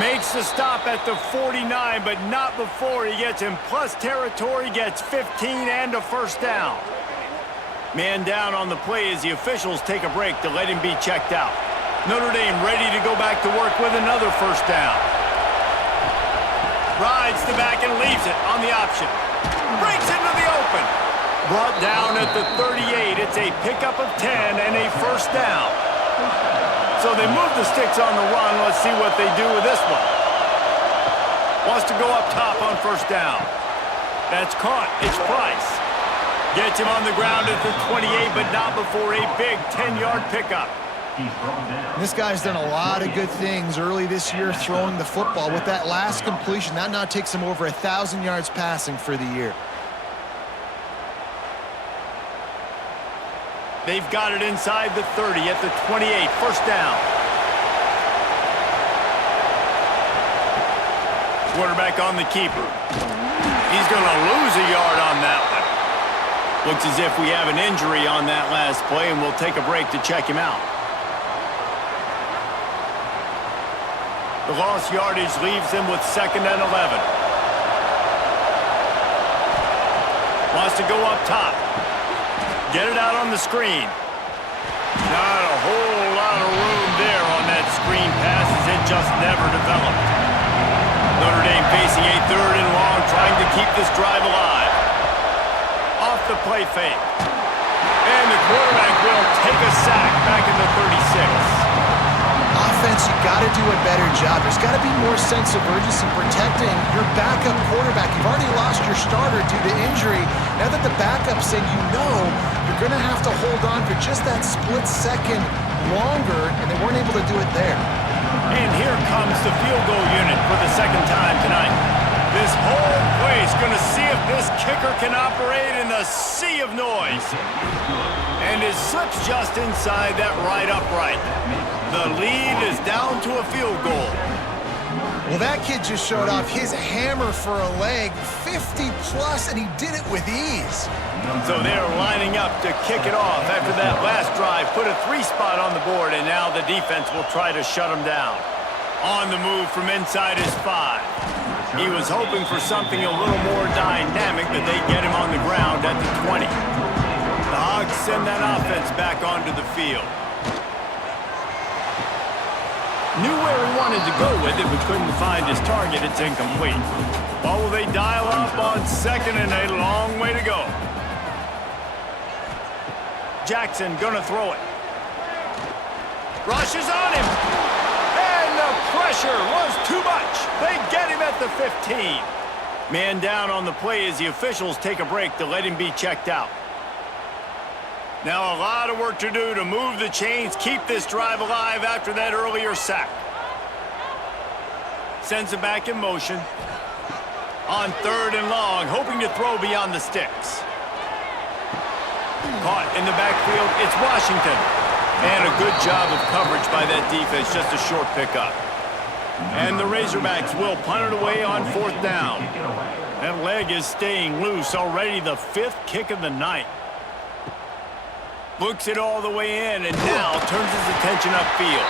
Makes the stop at the 49, but not before he gets in plus territory, gets 15 and a 1st down. Man down on the play as the officials take a break to let him be checked out. Notre Dame ready to go back to work with another first down. Rides the back and leaves it on the option. Breaks into the open. Brought down at the 38. It's a pickup of 10 and a first down. So they move the sticks on the run. Let's see what they do with this one. Wants to go up top on first down. That's caught. It's Price. Gets him on the ground at the 28, but not before a big 10-yard pickup. This guy's done a lot of good things early this year throwing the football. With that last completion, that now takes him over 1,000 yards passing for the year. They've got it inside the 30 at the 28. First down. Quarterback on the keeper. He's going to lose a yard on that one. Looks as if we have an injury on that last play, and we'll take a break to check him out. The lost yardage leaves them with 2nd and 11. Wants to go up top. Get it out on the screen. Not a whole lot of room there on that screen pass as it just never developed. Notre Dame facing a 3rd and long, trying to keep this drive alive. Off the play fake. And the quarterback will take a sack back in the 36. Offense, you got to do a better job. There's got to be more sense of urgency protecting your backup quarterback. You've already lost your starter due to injury. Now that the backup's in, you know you're going to have to hold on for just that split second longer, and they weren't able to do it there. And here comes the field goal unit for the 2nd time tonight. This whole place going to see if this kicker can operate in the sea of noise. And it slips just inside that right upright. The lead is down to a field goal. Well, that kid just showed off his hammer for a leg, 50-plus, and he did it with ease. So they're lining up to kick it off after that last drive. Put a 3-spot on the board, and now the defense will try to shut him down. On the move from inside his 5. He was hoping for something a little more dynamic, but they get him on the ground at the 20. The Hogs send that offense back onto the field. Knew where he wanted to go with it, but couldn't find his target. It's incomplete. Well, will they dial up on 2nd and a long way to go? Jackson gonna throw it. Rushes on him. And the pressure was too much. They get him at the 15. Man down on the play as the officials take a break to let him be checked out. Now a lot of work to do to move the chains, keep this drive alive after that earlier sack. Sends it back in motion. On 3rd and long, hoping to throw beyond the sticks. Caught in the backfield, it's Washington. And a good job of coverage by that defense, just a short pickup. And the Razorbacks will punt it away on 4th down. That leg is staying loose, already the 5th kick of the night. Looks it all the way in, and now turns his attention upfield.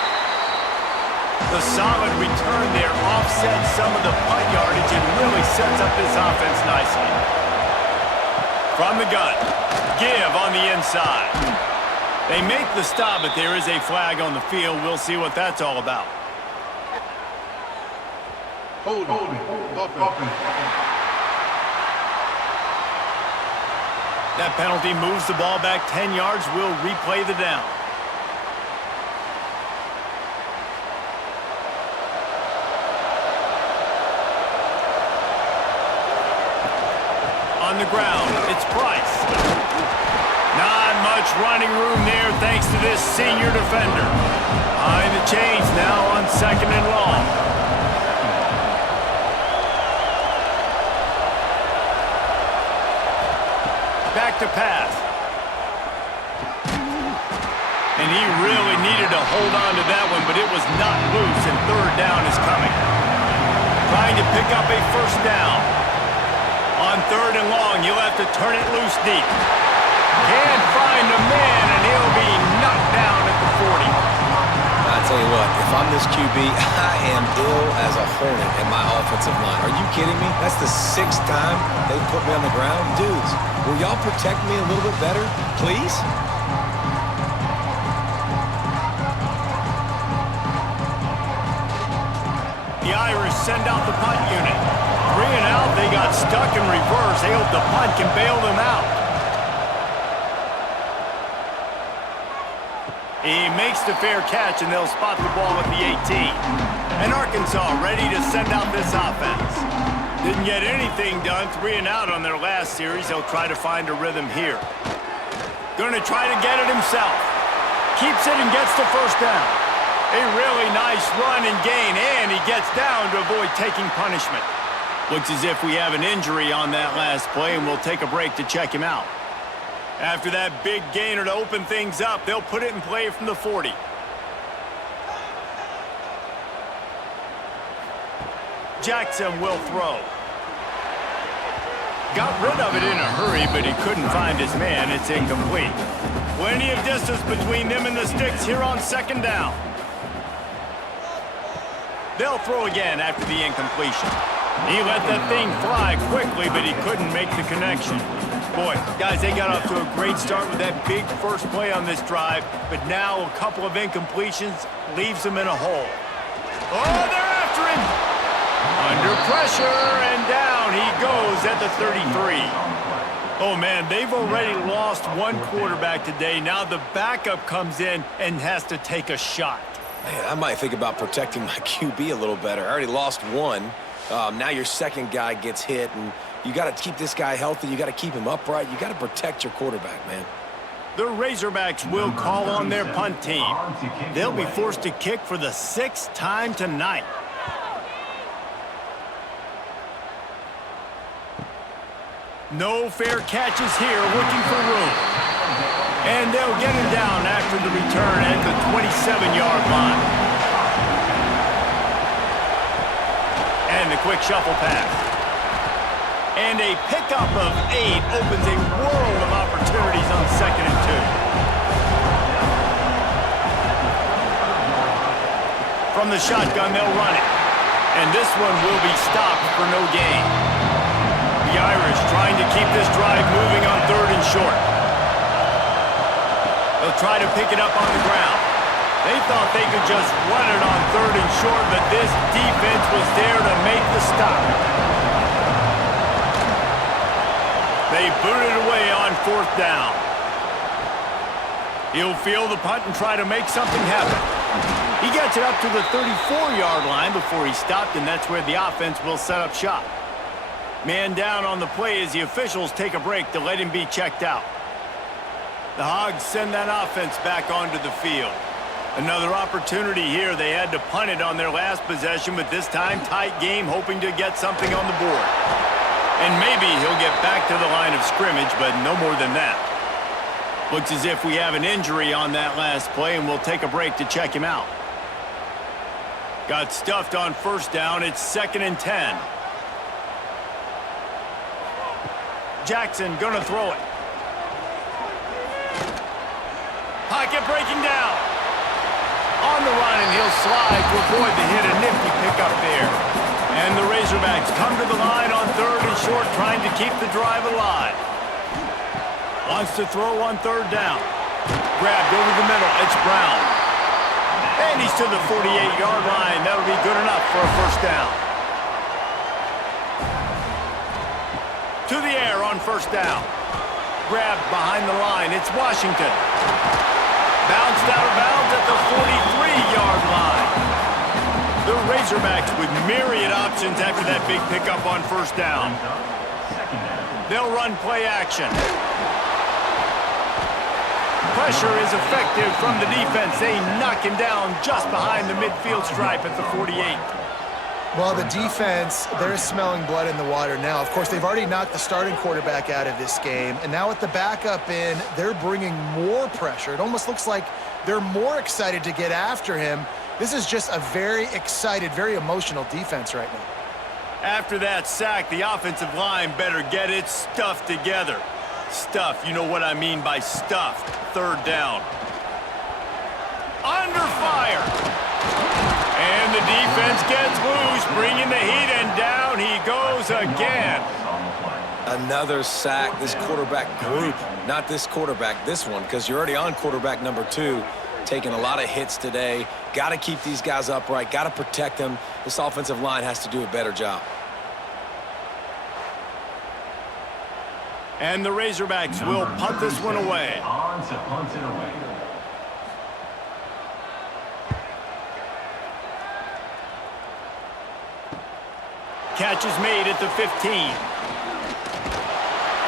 The solid return there offsets some of the punt yardage and really sets up this offense nicely. From the gun, give on the inside. They make the stop, but there is a flag on the field. We'll see what that's all about. Hold it. That penalty moves the ball back 10 yards. We'll replay the down. On the ground, it's Price. Not much running room there thanks to this senior defender. Behind the chains now on 2nd and long. Back to pass. And he really needed to hold on to that one, but it was not loose, and 3rd down is coming. Trying to pick up a first down. On 3rd and long, you'll have to turn it loose deep. Can't find a man, and he'll be knocked down at the 40. I tell you what, if if I'm this QB, I am ill as a hornet in my offensive line. Are you kidding me? That's the 6th time they put me on the ground. Dudes, will y'all protect me a little bit better, please? The Irish send out the punt unit. 3 and out, they got stuck in reverse. They hope the punt can bail them out. He makes the fair catch, and they'll spot the ball at the 18. And Arkansas ready to send out this offense. Didn't get anything done. 3 and out on their last series. They'll try to find a rhythm here. Going to try to get it himself. Keeps it and gets the first down. A really nice run and gain, and he gets down to avoid taking punishment. Looks as if we have an injury on that last play, and we'll take a break to check him out. After that big gainer to open things up, they'll put it in play from the 40. Jackson will throw. Got rid of it in a hurry, but he couldn't find his man. It's incomplete. Plenty of distance between them and the sticks here on 2nd down. They'll throw again after the incompletion. He let that thing fly quickly, but he couldn't make the connection. Boy, guys, they got off to a great start with that big first play on this drive, but now a couple of incompletions leaves them in a hole. Oh, they're after him! Under pressure, and down he goes at the 33. Oh, man, they've already lost one quarterback today. Now the backup comes in and has to take a shot. Man, I might think about protecting my QB a little better. I already lost one. Now your second guy gets hit, and you got to keep this guy healthy. You got to keep him upright. You got to protect your quarterback, man. The Razorbacks will call on their punt team. They'll be forced to kick for the 6th time tonight. No fair catches here, looking for room. And they'll get him down after the return at the 27-yard line. And the quick shuffle pass. And a pickup of 8 opens a world of opportunities on 2nd and 2. From the shotgun, they'll run it. And this one will be stopped for no gain. The Irish trying to keep this drive moving on 3rd and short. They'll try to pick it up on the ground. They thought they could just run it on 3rd and short, but this defense was there to make the stop. They boot it away on 4th down. He'll field the punt and try to make something happen. He gets it up to the 34-yard line before he stopped, and that's where the offense will set up shop. Man down on the play as the officials take a break to let him be checked out. The Hogs send that offense back onto the field. Another opportunity here. They had to punt it on their last possession, but this time tight game, hoping to get something on the board. And maybe he'll get back to the line of scrimmage, but no more than that. Looks as if we have an injury on that last play, and we'll take a break to check him out. Got stuffed on 1st down. It's 2nd and 10. Jackson gonna throw it. Pocket breaking down. On the run, and he'll slide to avoid the hit. A nifty pickup there. And the Razorbacks come to the line on 3rd and short, trying to keep the drive alive. Wants to throw on 3rd down. Grabbed over the middle. It's Brown. And he's to the 48-yard line. That'll be good enough for a 1st down. To the air on 1st down. Grabbed behind the line. It's Washington. Bounced out of bounds at the 43-yard line. The Razorbacks with myriad options after that big pickup on 1st down. They'll run play action. Pressure is effective from the defense. They knock him down just behind the midfield stripe at the 48. Well, the defense, they're smelling blood in the water now. Of course, they've already knocked the starting quarterback out of this game, and now with the backup in, they're bringing more pressure. It almost looks like they're more excited to get after him. This is just a very excited, very emotional defense right now. After that sack, the offensive line better get its stuff together. Stuff, you know what I mean by stuff. 3rd down. Under fire. defense gets loose, bringing the heat, and down he goes again. Another sack. This quarterback group, not this quarterback, this one, because you're already on quarterback number 2, taking a lot of hits today. Got to keep these guys upright, got to protect them. This offensive line has to do a better job. And the Razorbacks will punt this one away. On to punt it away. Catch is made at the 15.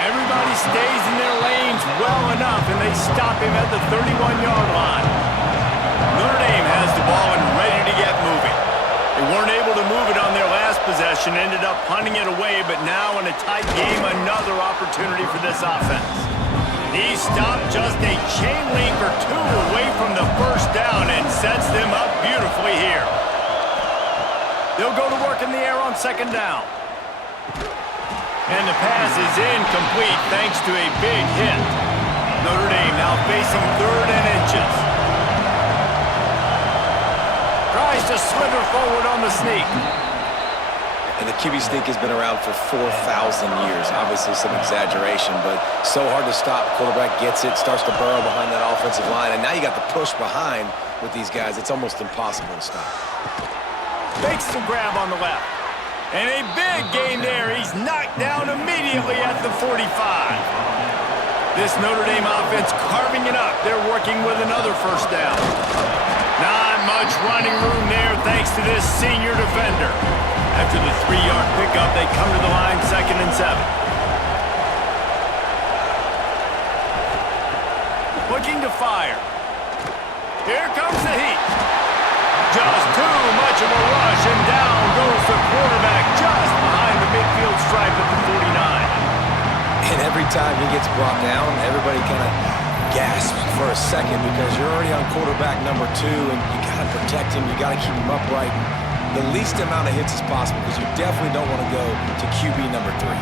Everybody stays in their lanes well enough, and they stop him at the 31-yard line. Notre Dame has the ball and ready to get moving. They weren't able to move it on their last possession, ended up punting it away, but now in a tight game, another opportunity for this offense. He stopped just a chain link or 2 away from the first down and sets them up beautifully here. They'll go to work in the air on second down. And the pass is incomplete thanks to a big hit. Notre Dame now facing 3rd and inches. Tries to slither forward on the sneak. And the QB sneak has been around for 4,000 years. Obviously some exaggeration, but so hard to stop. Quarterback gets it, starts to burrow behind that offensive line, and now you got the push behind with these guys. It's almost impossible to stop. Makes the grab on the left. And a big gain there. He's knocked down immediately at the 45. This Notre Dame offense carving it up. They're working with another first down. Not much running room there thanks to this senior defender. After the 3-yard pickup, they come to the line 2nd and 7. Looking to fire. Here comes the heat. Just too much of a rush, and down goes the quarterback just behind the midfield stripe at the 49. And every time he gets brought down, everybody kind of gasps for a second because you're already on quarterback number 2, and you got to protect him. You got to keep him upright. The least amount of hits as possible because you definitely don't want to go to QB number 3.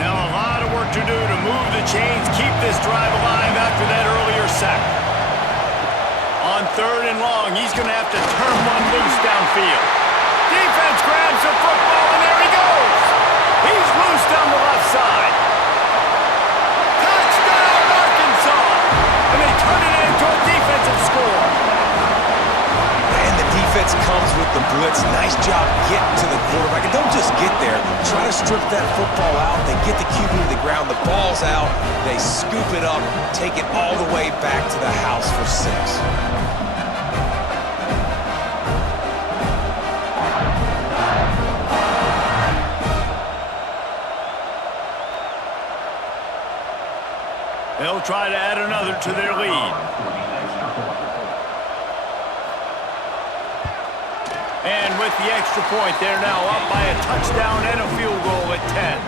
Now a lot of work to do to move the chains, keep this drive alive after that earlier sack. On 3rd and long, he's going to have to turn one loose downfield. Defense grabs the football, and there he goes. He's loose down the left side. Touchdown, Arkansas! And they turn it into a defensive score. And the defense comes with the blitz. Nice job getting to the quarterback. And don't just get there. Try to strip that football out. They get the QB to the ground. The ball's out. They scoop it up, take it all the way back to the house for 6. They'll try to add another to their lead. And with the extra point, they're now up by a touchdown and a field goal at 10.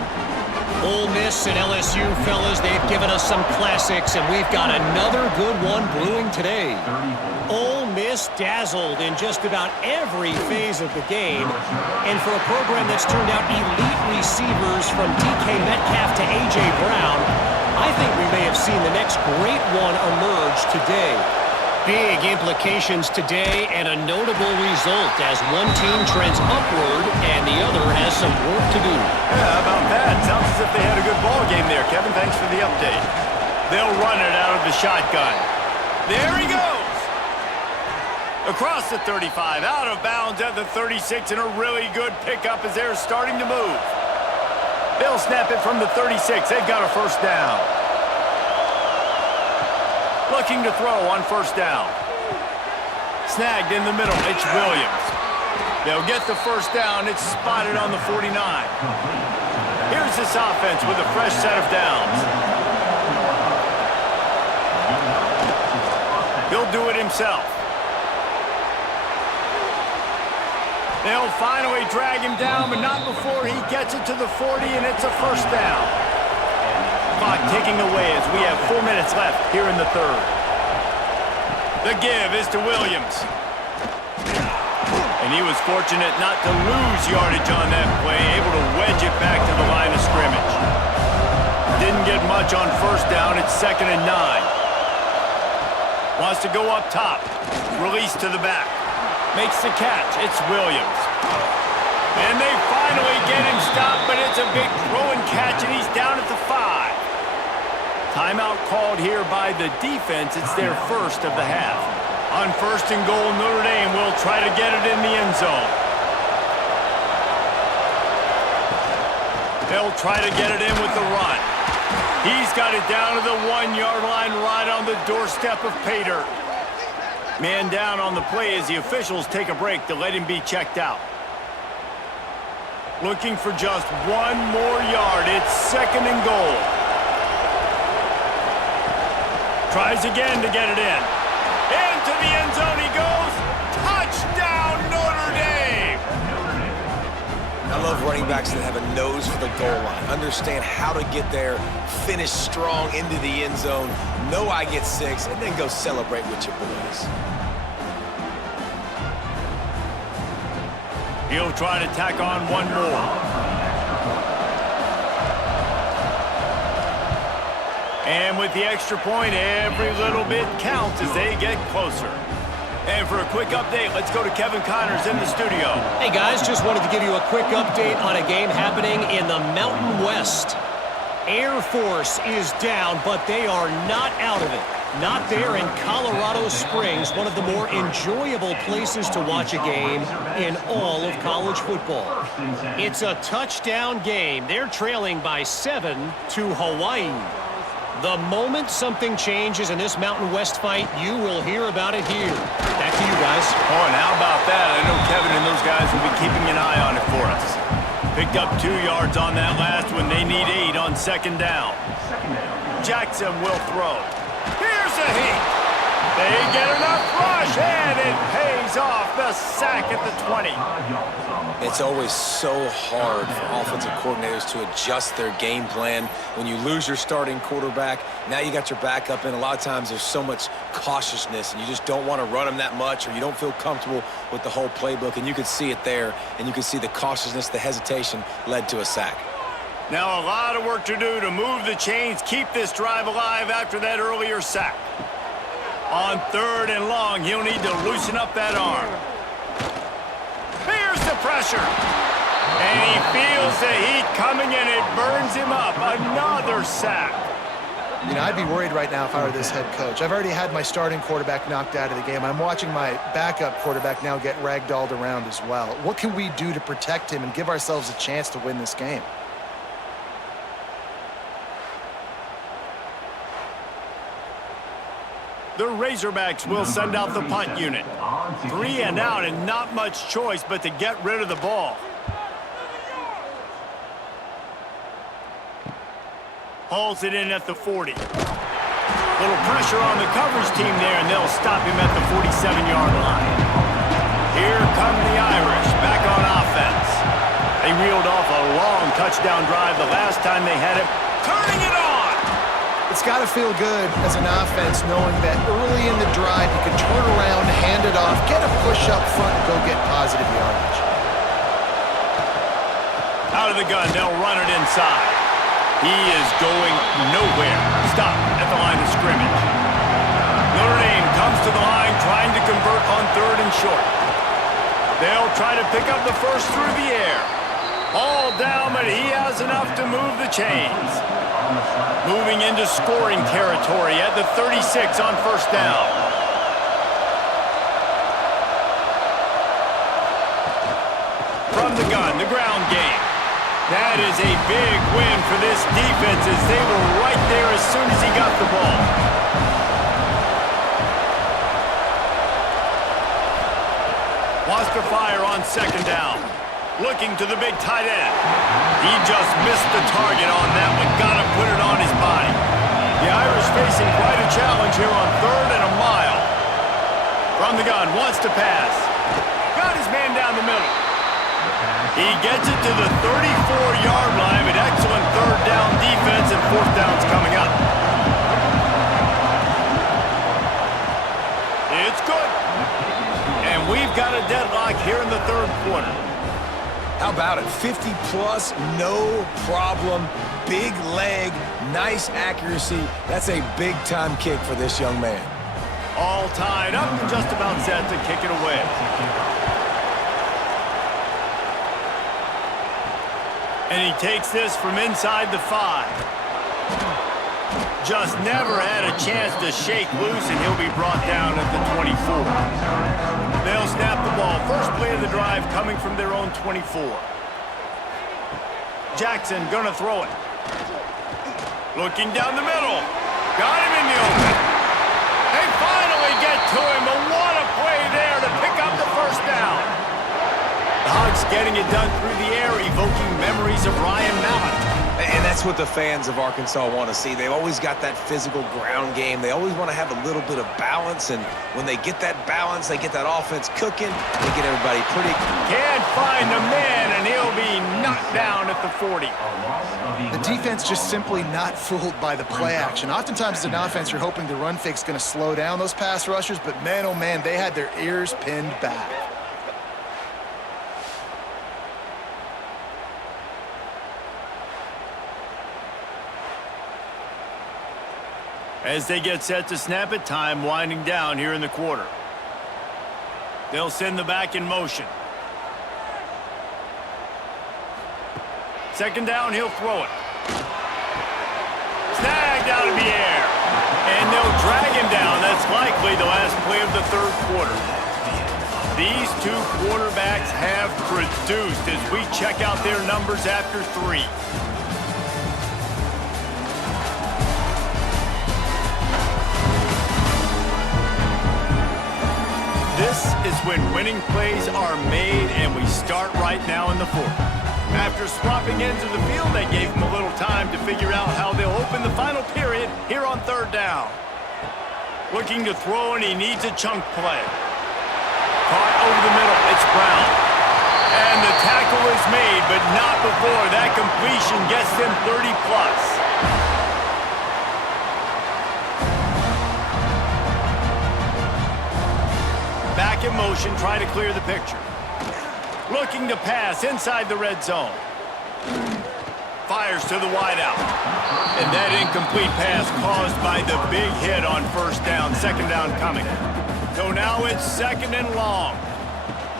Ole Miss and LSU, fellas, they've given us some classics, and we've got another good one brewing today. Ole Miss dazzled in just about every phase of the game, and for a program that's turned out elite receivers from DK Metcalf to A.J. Brown, I think we may have seen the next great one emerge today. Big implications today and a notable result as one team trends upward and the other has some work to do. Yeah, how about that? Sounds as if they had a good ball game there, Kevin. Thanks for the update. They'll run it out of the shotgun. There he goes! Across the 35, out of bounds at the 36, and a really good pickup as they're starting to move. They'll snap it from the 36. They've got a first down. Looking to throw on first down. Snagged in the middle. It's Williams. They'll get the first down. It's spotted on the 49. Here's this offense with a fresh set of downs. He'll do it himself. They'll finally drag him down, but not before he gets it to the 40, and it's a first down. Clock ticking away as we have 4 minutes left here in the 3rd. The give is to Williams. And he was fortunate not to lose yardage on that play, able to wedge it back to the line of scrimmage. Didn't get much on first down. It's 2nd and 9. Wants to go up top. Release to the back. Makes the catch. It's Williams. And they finally get him stopped, but it's a big throw and catch, and he's down at the 5. Timeout called here by the defense. It's their first of the half. On 1st and goal, Notre Dame will try to get it in the end zone. They'll try to get it in with the run. He's got it down to the 1-yard line right on the doorstep of Pater. Man down on the play as the officials take a break to let him be checked out. Looking for just 1 more yard. It's 2nd and goal. Tries again to get it in. Into the end zone he goes. Touchdown, Notre Dame! I love running backs that have a nose for the goal line. Understand how to get there, finish strong into the end zone, know I get 6, and then go celebrate with your boys. He'll try to tack on 1 more. And with the extra point, every little bit counts as they get closer. And for a quick update, let's go to Kevin Connors in the studio. Hey, guys, just wanted to give you a quick update on a game happening in the Mountain West. Air Force is down, but they are not out of it. Not there in Colorado Springs, one of the more enjoyable places to watch a game in all of college football. It's a touchdown game. They're trailing by 7 to Hawaii. The moment something changes in this Mountain West fight, you will hear about it here. Back to you guys. Oh, and how about that? I know Kevin and those guys will be keeping an eye on it for us. Picked up 2 yards on that last one. They need 8 on 2nd down. Jackson will throw. Here's a heat. They get enough rush, and it pays off. The sack at the 20. It's always so hard for offensive coordinators to adjust their game plan. When you lose your starting quarterback, now you got your backup in. A lot of times there's so much cautiousness, and you just don't want to run them that much, or you don't feel comfortable with the whole playbook, and you can see it there, and you can see the cautiousness, the hesitation led to a sack. Now a lot of work to do to move the chains, keep this drive alive after that earlier sack. On 3rd and long, he'll need to loosen up that arm. Here's the pressure. And he feels the heat coming, and it burns him up. Another sack. You know, I'd be worried right now if I were this head coach. I've already had my starting quarterback knocked out of the game. I'm watching my backup quarterback now get ragdolled around as well. What can we do to protect him and give ourselves a chance to win this game? The Razorbacks will send out the punt unit. 3 and out, and not much choice but to get rid of the ball. Hauls it in at the 40. Little pressure on the coverage team there, and they'll stop him at the 47-yard line. Here come the Irish, back on offense. They reeled off a long touchdown drive the last time they had it. Turning it on! It's got to feel good as an offense knowing that early in the drive you can turn around, hand it off, get a push up front, and go get positive yardage. Out of the gun, they'll run it inside. He is going nowhere. Stop at the line of scrimmage. Notre Dame comes to the line trying to convert on 3rd and short. They'll try to pick up the first through the air. All down, but he has enough to move the chains. Moving into scoring territory at the 36 on 1st down. From the gun, the ground game. That is a big win for this defense as they were right there as soon as he got the ball. Wants to fire on 2nd down. Looking to the big tight end. He just missed the target on that one. Got to put it on his body. The Irish facing quite a challenge here on 3rd and a mile. From the gun, wants to pass. Got his man down the middle. He gets it to the 34-yard line, but excellent 3rd down defense, and 4th down's coming up. It's good. And we've got a deadlock here in the 3rd quarter. How about it? 50-plus, no problem. Big leg, nice accuracy. That's a big-time kick for this young man. All tied up and just about set to kick it away. And he takes this from inside the 5. Just never had a chance to shake loose, and he'll be brought down at the 24. They'll snap the ball. First play of the drive coming from their own 24. Jackson gonna throw it. Looking down the middle. Got him in the open. They finally get to him, but what a play there to pick up the first down. The Hogs getting it done through the air, evoking memories of Ryan Mallett. And that's what the fans of Arkansas want to see. They've always got that physical ground game. They always want to have a little bit of balance, and when they get that balance, they get that offense cooking, they get everybody pretty. Can't find the man, and he'll be knocked down at the 40. The defense just simply not fooled by the play action. Oftentimes as an offense, you're hoping the run fake's going to slow down those pass rushers, but man, oh man, they had their ears pinned back. As they get set to snap it, time winding down here in the quarter. They'll send the back in motion. Second down, he'll throw it. Snagged out of the air. And they'll drag him down. That's likely the last play of the third quarter. These two quarterbacks have produced as we check out their numbers after 3. This is when winning plays are made, and we start right now in the 4th. After swapping ends of the field, they gave him a little time to figure out how they'll open the final period here on 3rd down. Looking to throw, and he needs a chunk play. Caught over the middle. It's Brown. And the tackle is made, but not before that completion gets them 30+. Back in motion, try to clear the picture. Looking to pass inside the red zone. Fires to the wideout. And that incomplete pass caused by the big hit on 1st down. 2nd down coming. So now it's 2nd and long.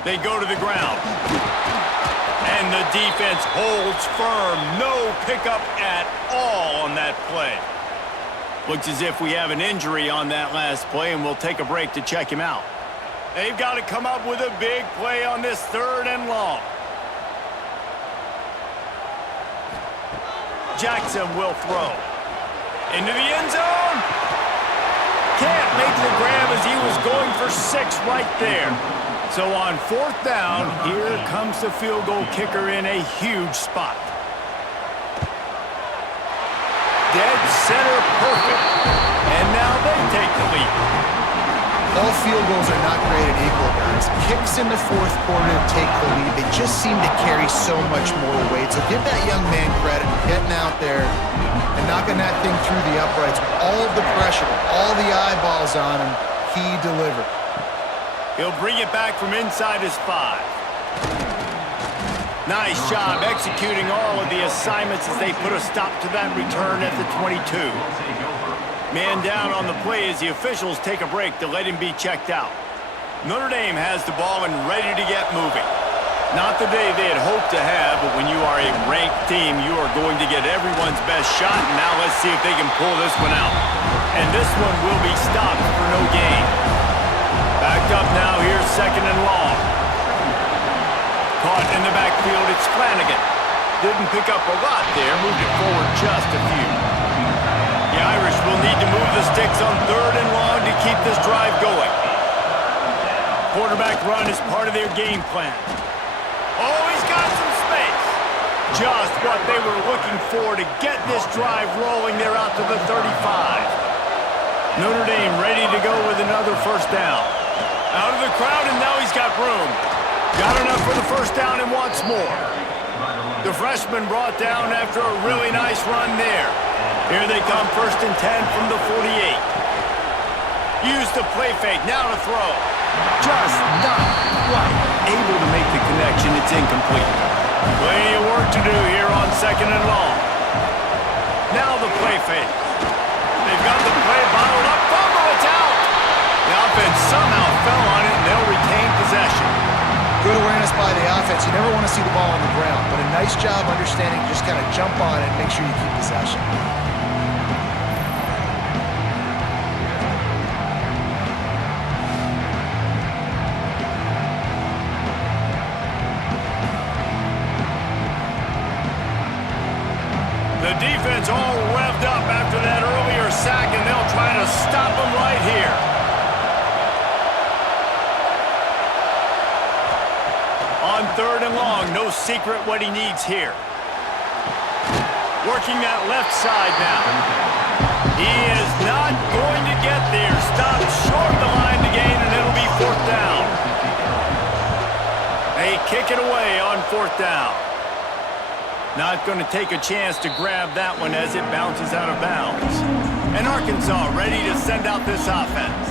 They go to the ground. And the defense holds firm. No pickup at all on that play. Looks as if we have an injury on that last play, and we'll take a break to check him out. They've got to come up with a big play on this 3rd and long. Jackson will throw. Into the end zone. Can't make the grab as he was going for 6 right there. So on 4th down, here comes the field goal kicker in a huge spot. Dead center perfect. And now they take the lead. All field goals are not created equal, guys. Kicks in the 4th quarter to take the lead. They just seem to carry so much more weight. So give that young man credit for getting out there and knocking that thing through the uprights with all of the pressure, with all the eyeballs on him. He delivered. He'll bring it back from inside his 5. Nice job executing all of the assignments as they put a stop to that return at the 22. Man down on the play as the officials take a break to let him be checked out. Notre Dame has the ball and ready to get moving. Not the day they had hoped to have, but when you are a ranked team, you are going to get everyone's best shot. And now let's see if they can pull this one out. And this one will be stopped for no gain. Backed up now, here's 2nd and long. Caught in the backfield, it's Flanagan. Didn't pick up a lot there, moved it forward just a few. The Irish will need to move the sticks on 3rd and long to keep this drive going. Quarterback run is part of their game plan. Oh, he's got some space. Just what they were looking for to get this drive rolling. They're out to the 35. Notre Dame ready to go with another 1st down. Out of the crowd, and now he's got room. Got enough for the 1st down and wants more. The freshman brought down after a really nice run there. Here they come, 1st and 10 from the 48. Use the play fake, now to throw. Just not quite able to make the connection. It's incomplete. Plenty of work to do here on 2nd and long. Now the play fake. They've got the play bottled up. Fumble, it's out. by the offense. You never want to see the ball on the ground, but a nice job understanding to just kind of jump on it and make sure you keep possession. The defense all revved up after that earlier sack, and they'll try to stop them right here. On 3rd and long, no secret what he needs here. Working that left side now. He is not going to get there. Stopped short of the line to gain, and it'll be 4th down. They kick it away on 4th down. Not going to take a chance to grab that one as it bounces out of bounds. And Arkansas ready to send out this offense.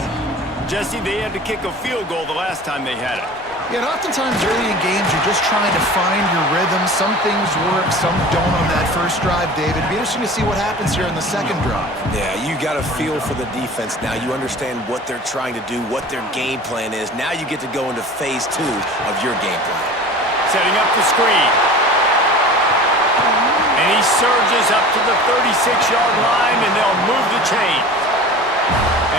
Jesse, they had to kick a field goal the last time they had it. Yeah, and oftentimes early in games, you're just trying to find your rhythm. Some things work, some don't on that first drive, David. It'd be interesting to see what happens here in the second drive. Yeah, you got a feel for the defense now. You understand what they're trying to do, what their game plan is. Now you get to go into phase 2 of your game plan. Setting up the screen. And he surges up to the 36-yard line, and they'll move the chain.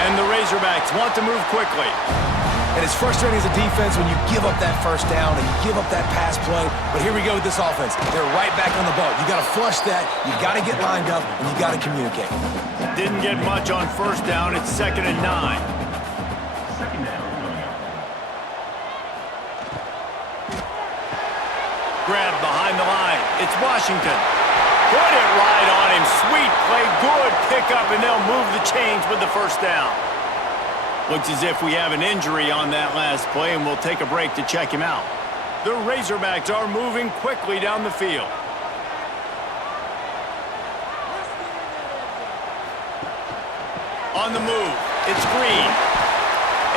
And the Razorbacks want to move quickly. And it's frustrating as a defense when you give up that first down and you give up that pass play. But here we go with this offense. They're right back on the ball. You got to flush that. You got to get lined up, and you got to communicate. Didn't get much on 1st down. It's 2nd and 9. Grab behind the line. It's Washington. Put it right on him. Sweet play. Good pickup, and they'll move the chains with the 1st down. Looks as if we have an injury on that last play, and we'll take a break to check him out. The Razorbacks are moving quickly down the field. On the move, it's Green.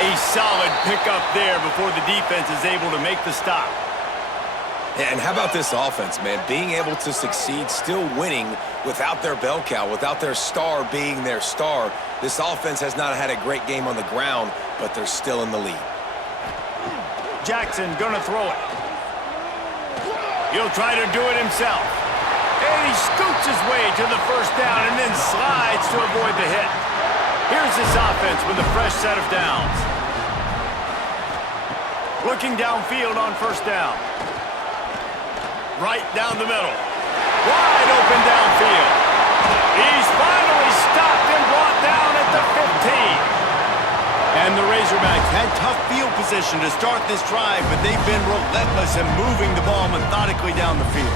A solid pickup there before the defense is able to make the stop. Yeah, and how about this offense, man? Being able to succeed, still winning without their bell cow, without their star being their star. This offense has not had a great game on the ground, but they're still in the lead. Jackson gonna throw it. He'll try to do it himself. And he scoots his way to the 1st down and then slides to avoid the hit. Here's this offense with a fresh set of downs. Looking downfield on 1st down. Right down the middle. Wide open downfield. He's finally stopped and brought down at the 15. And the Razorbacks had tough field position to start this drive, but they've been relentless in moving the ball methodically down the field.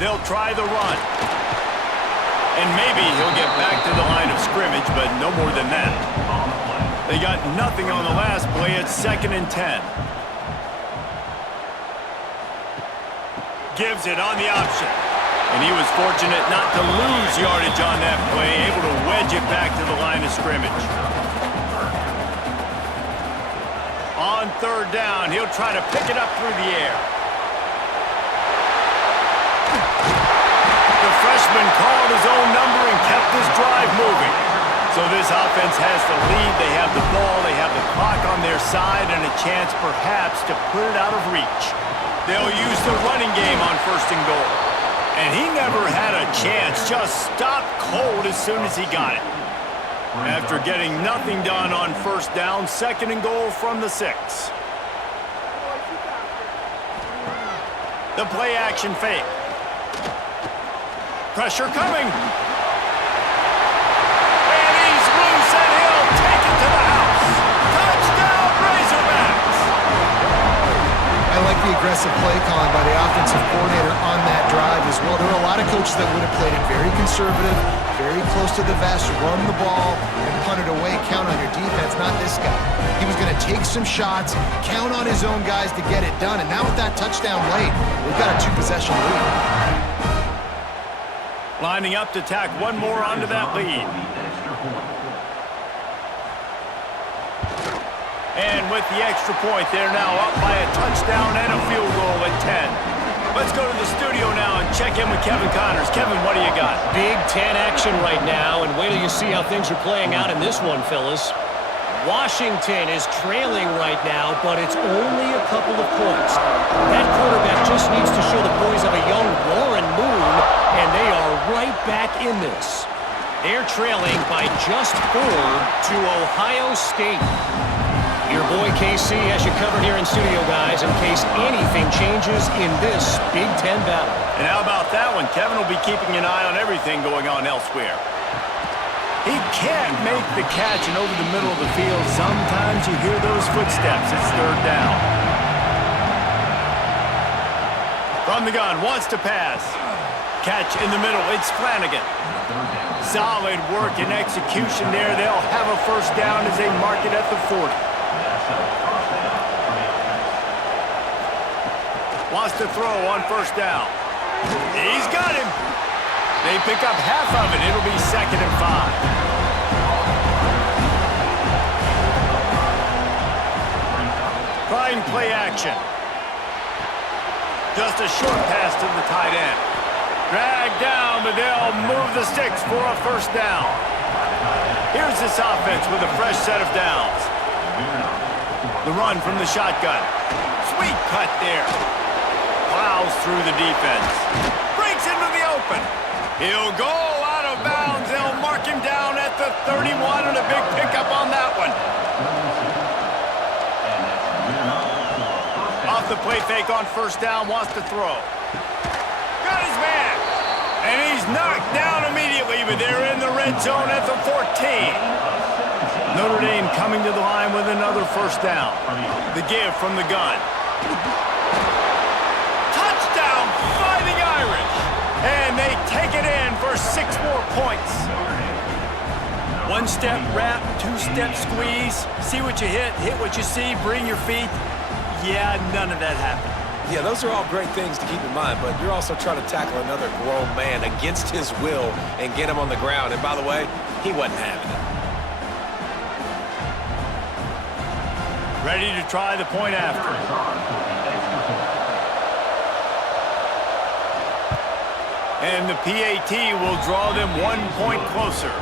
They'll try the run. And maybe he'll get back to the line of scrimmage, but no more than that. They got nothing on the last play. It's 2nd and 10. Gives it on the option. And he was fortunate not to lose yardage on that play, able to wedge it back to the line of scrimmage. On 3rd down, he'll try to pick it up through the air. The freshman called his own number and kept this drive moving. So this offense has the lead. They have the ball, they have the clock on their side, and a chance perhaps to put it out of reach. They'll use the running game on 1st and goal. And he never had a chance, just stopped cold as soon as he got it. After getting nothing done on 1st down, 2nd and goal from the 6. The play action fake. Pressure coming. And he's loose and he'll take it to the house. Touchdown Razorbacks! I like the aggressive play calling by the offensive coordinator on that drive as well. There were a lot of coaches that would have played it very conservative, very close to the vest, run the ball, and punt it away, count on your defense, not this guy. He was going to take some shots, count on his own guys to get it done, and now with that touchdown late, they've got a 2-possession lead. Lining up to tack one more onto that lead. And with the extra point, they're now up by a touchdown and a field goal at 10. Let's go to the studio now and check in with Kevin Connors. Kevin, what do you got? Big 10 action right now, and wait till you see how things are playing out in this one, fellas. Washington is trailing right now, but it's only a couple of points. That quarterback just needs to show the poise of a young Warren Moon, and they are right back in this. They're trailing by just 4 to Ohio State. Your boy KC has you covered here in studio, guys, in case anything changes in this Big Ten battle. And how about that one? Kevin will be keeping an eye on everything going on elsewhere. He can't make the catch, and over the middle of the field, sometimes you hear those footsteps. It's third down. From the gun, wants to pass. Catch in the middle, it's Flanagan. Solid work and execution there. They'll have a first down as they mark it at the 40. Wants to throw on first down. He's got him. They pick up half of it. It'll be 2nd and 5. Trying play action. Just a short pass to the tight end. Dragged down, but they'll move the sticks for a first down. Here's this offense with a fresh set of downs. The run from the shotgun. Sweet cut there. Plows through the defense. Breaks into the open. He'll go out of bounds. They'll mark him down at the 31, and a big pickup on that one. Off the play fake on first down, wants to throw. Got his man. And he's knocked down immediately, but they're in the red zone at the 14. Notre Dame coming to the line with another first down. The give from the gun. Touchdown, Fighting Irish. And they take it in for 6 more points. 1-step wrap, 2-step squeeze. See what you hit what you see, bring your feet. Yeah, none of that happened. Yeah, those are all great things to keep in mind, but you're also trying to tackle another grown man against his will and get him on the ground. And by the way, he wasn't having it. Ready to try the point after. And the PAT will draw them 1 point closer.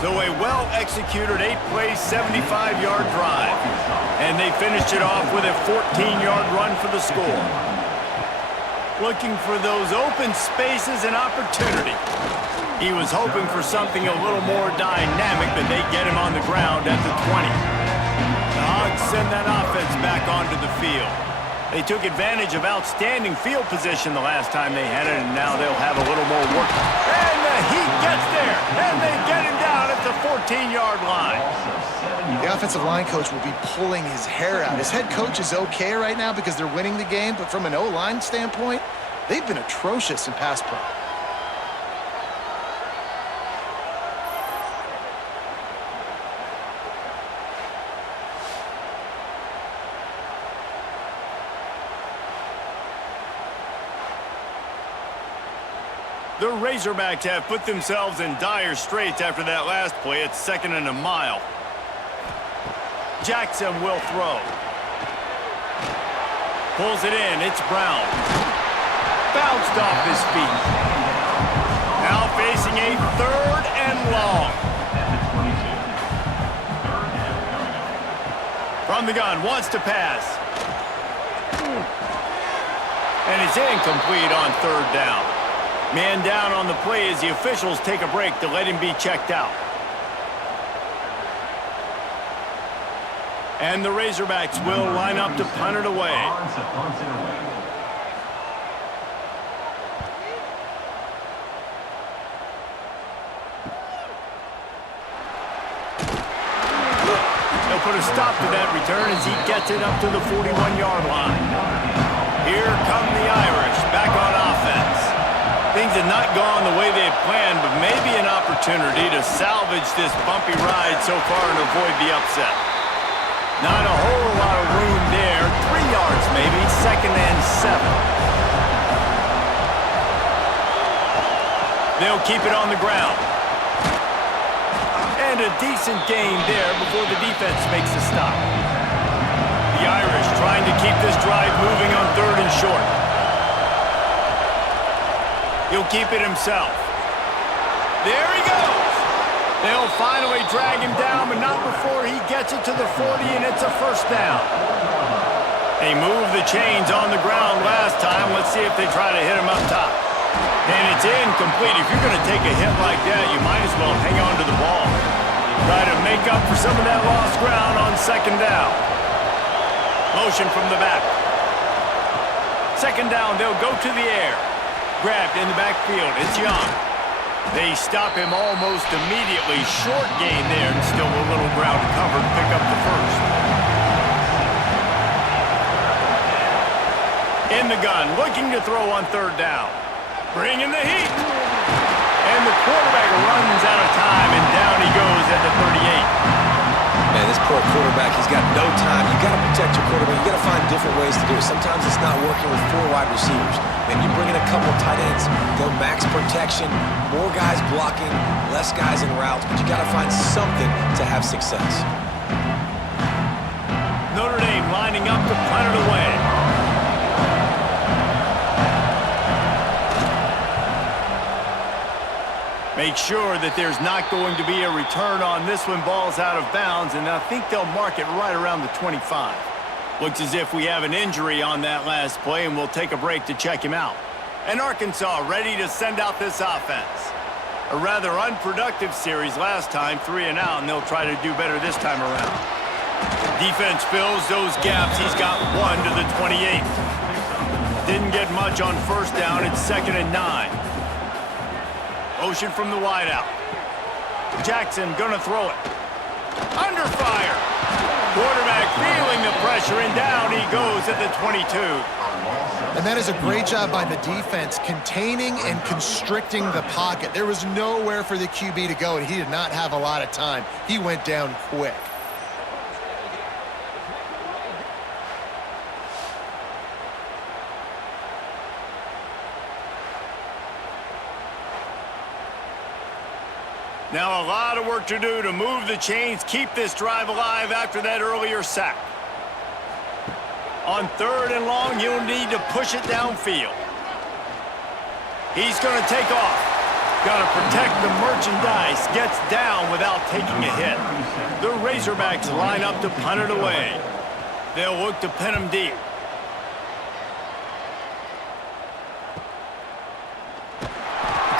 So a well-executed 8-play, 75-yard drive. And they finished it off with a 14-yard run for the score. Looking for those open spaces and opportunity. He was hoping for something a little more dynamic, but they get him on the ground at the 20. The Hogs send that offense back onto the field. They took advantage of outstanding field position the last time they had it, and now they'll have a little more work. And the Heat gets there, and they get him down at the 14-yard line. The offensive line coach will be pulling his hair out. His head coach is okay right now because they're winning the game, but from an O-line standpoint, they've been atrocious in pass pro. The Razorbacks have put themselves in dire straits after that last play. It's 2nd and a mile. Jackson will throw. Pulls it in. It's Brown. Bounced off his feet. Now facing a 3rd and long. From the gun, wants to pass. And it's incomplete on 3rd down. Man down on the play as the officials take a break to let him be checked out. And the Razorbacks will line up to punt it away. They'll put a stop to that return as he gets it up to the 41-yard line. Here come the Irish back on offense. Things have not gone the way they had planned, but maybe an opportunity to salvage this bumpy ride so far and avoid the upset. Not a whole lot of room there. 3 yards maybe, 2nd and 7. They'll keep it on the ground. And a decent gain there before the defense makes a stop. The Irish trying to keep this drive moving on 3rd and short. He'll keep it himself. There he goes. They'll finally drag him down, but not before he gets gets it to the 40, and it's a first down. They moved the chains on the ground last time. Let's see if they try to hit him up top. And it's incomplete. If you're going to take a hit like that, you might as well hang on to the ball. Try to make up for some of that lost ground on second down. Motion from the back. Second down, they'll go to the air. Grabbed in the backfield. It's Young. They stop him almost immediately. Short gain there, and still a little ground covered. Pick up the first. In the gun, looking to throw on third down. Bring in the heat. And the quarterback runs out of time, and down he goes at the 38. Man, this poor quarterback, he's got no time. You got to protect your quarterback. You got to find different ways to do it. Sometimes it's not working with 4 wide receivers. Then you bring in a couple tight ends, go max protection, more guys blocking, less guys in routes, but you got to find something to have success. Notre Dame lining up to punt it away. Make sure that there's not going to be a return on this one. Ball's out of bounds, and I think they'll mark it right around the 25. Looks as if we have an injury on that last play, and we'll take a break to check him out. And Arkansas ready to send out this offense. A rather unproductive series last time, 3 and out, and they'll try to do better this time around. Defense fills those gaps. He's got 1 to the 28. Didn't get much on first down. It's 2nd and 9. Motion from the wideout. Jackson gonna throw it. Under fire. Quarterback feeling the pressure, and down he goes at the 22. And that is a great job by the defense, containing and constricting the pocket. There was nowhere for the QB to go, and he did not have a lot of time. He went down quick. Now a lot of work to do to move the chains, keep this drive alive after that earlier sack. On 3rd and long, you'll need to push it downfield. He's going to take off. Got to protect the merchandise. Gets down without taking a hit. The Razorbacks line up to punt it away. They'll look to pin him deep.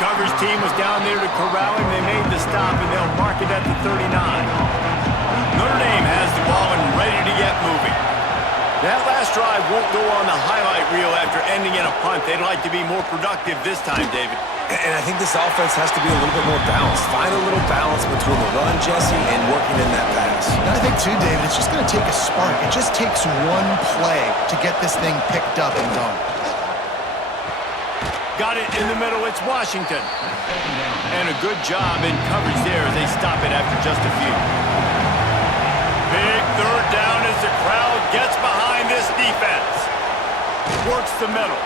Coverage team was down there to corral him. They made the stop, and they'll mark it at the 39. Notre Dame has the ball and ready to get moving. That last drive won't go on the highlight reel after ending in a punt. They'd like to be more productive this time, David. And I think this offense has to be a little bit more balanced. Find a little balance between the run, Jesse, and working in that pass. And I think, too, David, it's just going to take a spark. It just takes one play to get this thing picked up and going. Got it in the middle. It's Washington. And a good job in coverage there as they stop it after just a few. Big 3rd down as the crowd gets behind this defense. Works the middle.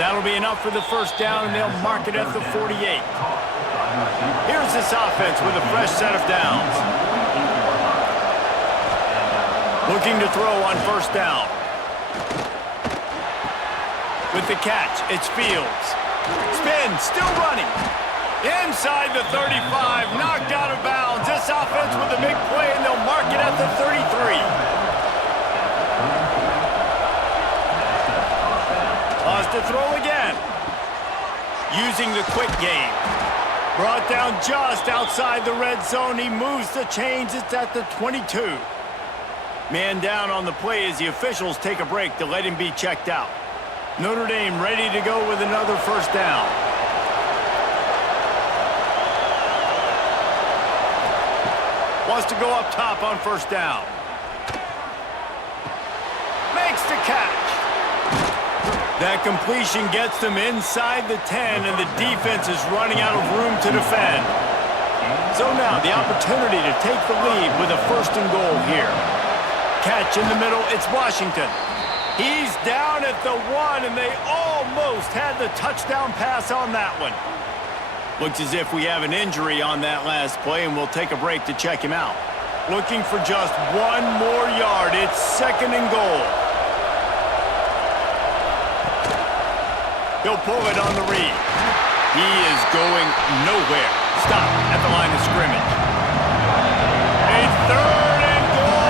That'll be enough for the first down, and they'll mark it at the 48. Here's this offense with a fresh set of downs. Looking to throw on first down. With the catch, it's Fields. Spin, still running. Inside the 35, knocked out of bounds. This offense with a big play, and they'll mark it at the 33. Lost to throw again. Using the quick game. Brought down just outside the red zone. He moves the chains. It's at the 22. Man down on the play as the officials take a break to let him be checked out. Notre Dame ready to go with another first down. Wants to go up top on first down. Makes the catch. That completion gets them inside the 10, and the defense is running out of room to defend. So now the opportunity to take the lead with a 1st and goal here. Catch in the middle, it's Washington. He's down at the 1, and they almost had the touchdown pass on that one. Looks as if we have an injury on that last play, and we'll take a break to check him out. Looking for just 1 more yard. It's 2nd and goal. He'll pull it on the read. He is going nowhere. Stop at the line of scrimmage. A 3rd and goal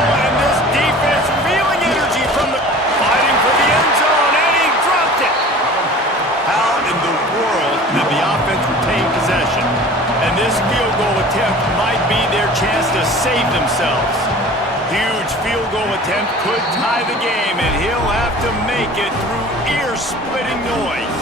Huge field goal attempt could tie the game, and he'll have to make it through ear-splitting noise.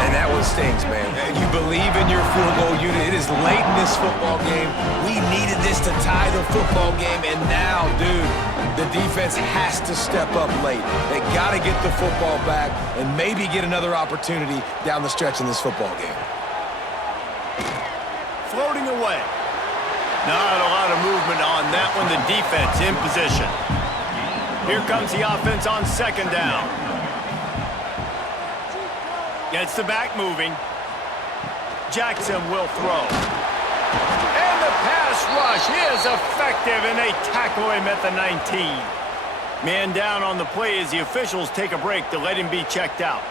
And that one stings, man. You believe in your field goal unit. It is late in this football game. We needed this to tie the football game, and now, dude, the defense has to step up late. They got to get the football back and maybe get another opportunity down the stretch in this football game. Floating away. Not a lot of movement on that one. The defense in position. Here comes the offense on second down. Gets the back moving. Jackson will throw. And the pass rush is effective, and they tackle him at the 19. Man down on the play as the officials take a break to let him be checked out.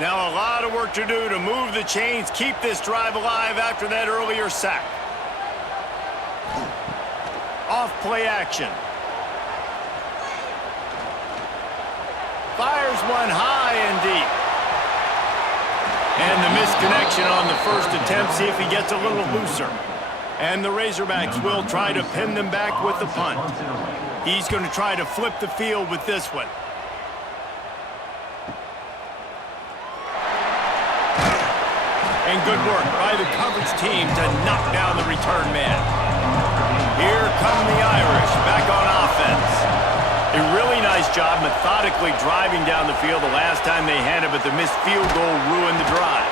Now a lot of work to do to move the chains, keep this drive alive after that earlier sack. Off play action. Fires one high and deep. And the misconnection on the first attempt. See if he gets a little looser. And the Razorbacks will try to pin them back with the punt. He's going to try to flip the field with this one. And good work by the coverage team to knock down the return man. Here come the Irish back on offense. A really nice job methodically driving down the field the last time they had it, but the missed field goal ruined the drive.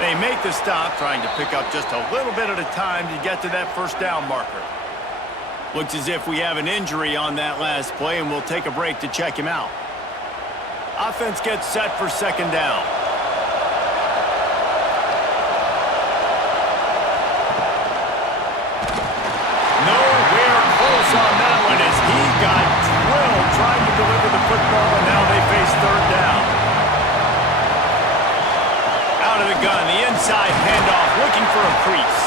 They make the stop, trying to pick up just a little bit at a time to get to that first down marker. Looks as if we have an injury on that last play, and we'll take a break to check him out. Offense gets set for second down. Nowhere close on that one as he got drilled trying to deliver the football, and now they face third down. Out of the gun, the inside handoff, looking for a crease.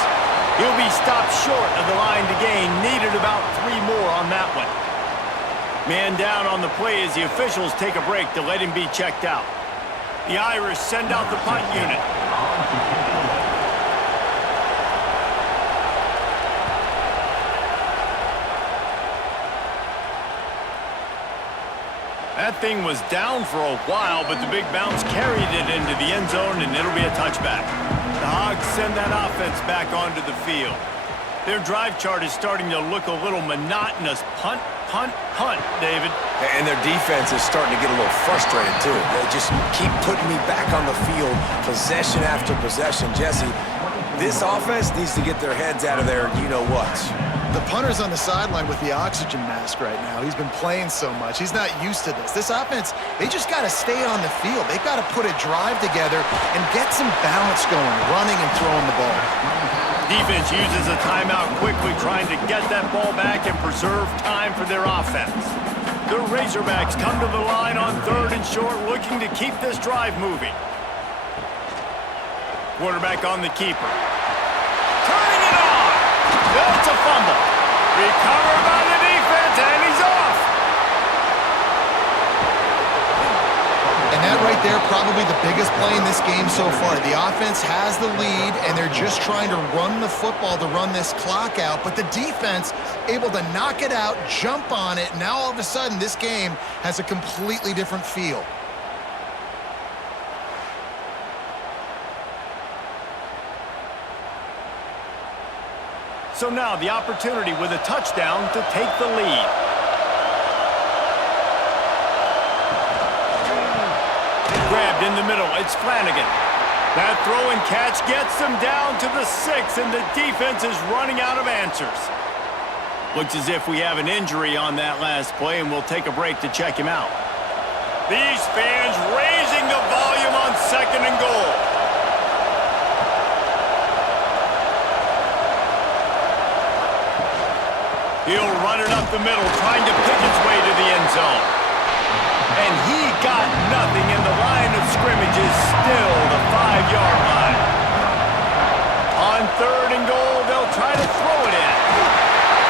He'll be stopped short of the line to gain. Needed about 3 more on that one. Man down on the play as the officials take a break to let him be checked out. The Irish send out the punt unit. That thing was down for a while, but the big bounce carried it into the end zone, and it'll be a touchback. The Hogs send that offense back onto the field. Their drive chart is starting to look a little monotonous. Punt, punt, punt, David. And their defense is starting to get a little frustrated, too. They just keep putting me back on the field, possession after possession. Jesse, this offense needs to get their heads out of there, you-know-what. The punter's on the sideline with the oxygen mask right now. He's been playing so much. He's not used to this. This offense, they just got to stay on the field. They've got to put a drive together and get some balance going, running and throwing the ball. Defense uses a timeout quickly, trying to get that ball back and preserve time for their offense. The Razorbacks come to the line on third and short, looking to keep this drive moving. Quarterback on the keeper. Turning it on! That's a fumble. Recovered by the defense, and he's off. And that right there, probably the biggest play in this game so far. The offense has the lead, and they're just trying to run the football to run this clock out. But the defense able to knock it out, jump on it. Now all of a sudden, this game has a completely different feel. So now the opportunity with a touchdown to take the lead. Grabbed in the middle, it's Flanagan. That throw and catch gets them down to the 6, and the defense is running out of answers. Looks as if we have an injury on that last play, and we'll take a break to check him out. These fans raising the volume on second and goal. He'll run it up the middle, trying to pick his way to the end zone. And he got nothing, and the line of scrimmage is still the 5-yard line. On third and goal, they'll try to throw it in.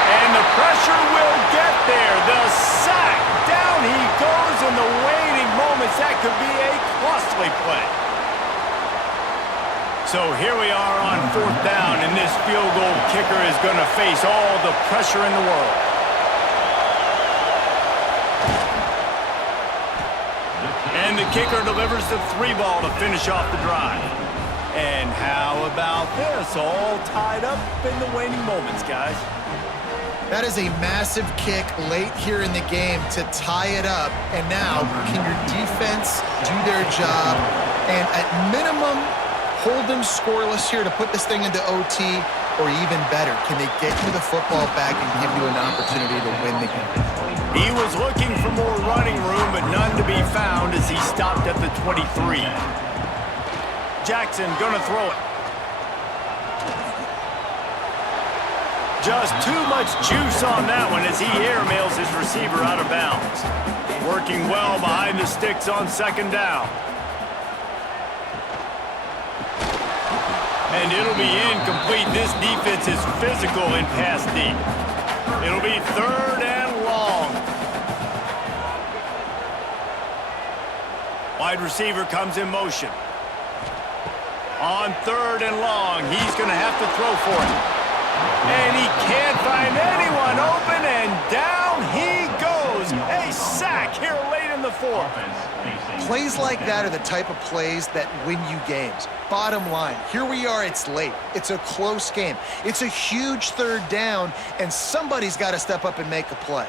And the pressure will get there. The sack, down he goes in the waiting moments. That could be a costly play. So here we are on 4th down, and this field goal kicker is going to face all the pressure in the world. And the kicker delivers the 3-ball to finish off the drive. And how about this? All tied up in the waning moments, guys. That is a massive kick late here in the game to tie it up. And now, can your defense do their job and at minimum hold them scoreless here to put this thing into OT, or even better, can they get you the football back and give you an opportunity to win the game? He was looking for more running room, but none to be found as he stopped at the 23. Jackson gonna throw it. Just too much juice on that one as he airmails his receiver out of bounds. Working well behind the sticks on 2nd down. And it'll be incomplete. This defense is physical in pass deep. It'll be 3rd and long. Wide receiver comes in motion. On 3rd and long, he's going to have to throw for it. And he can't find anyone open, and down he goes. A sack here late in the 4th. Plays like that are the type of plays that win you games. Bottom line, here we are, it's late. It's a close game. It's a huge 3rd down, and somebody's got to step up and make a play.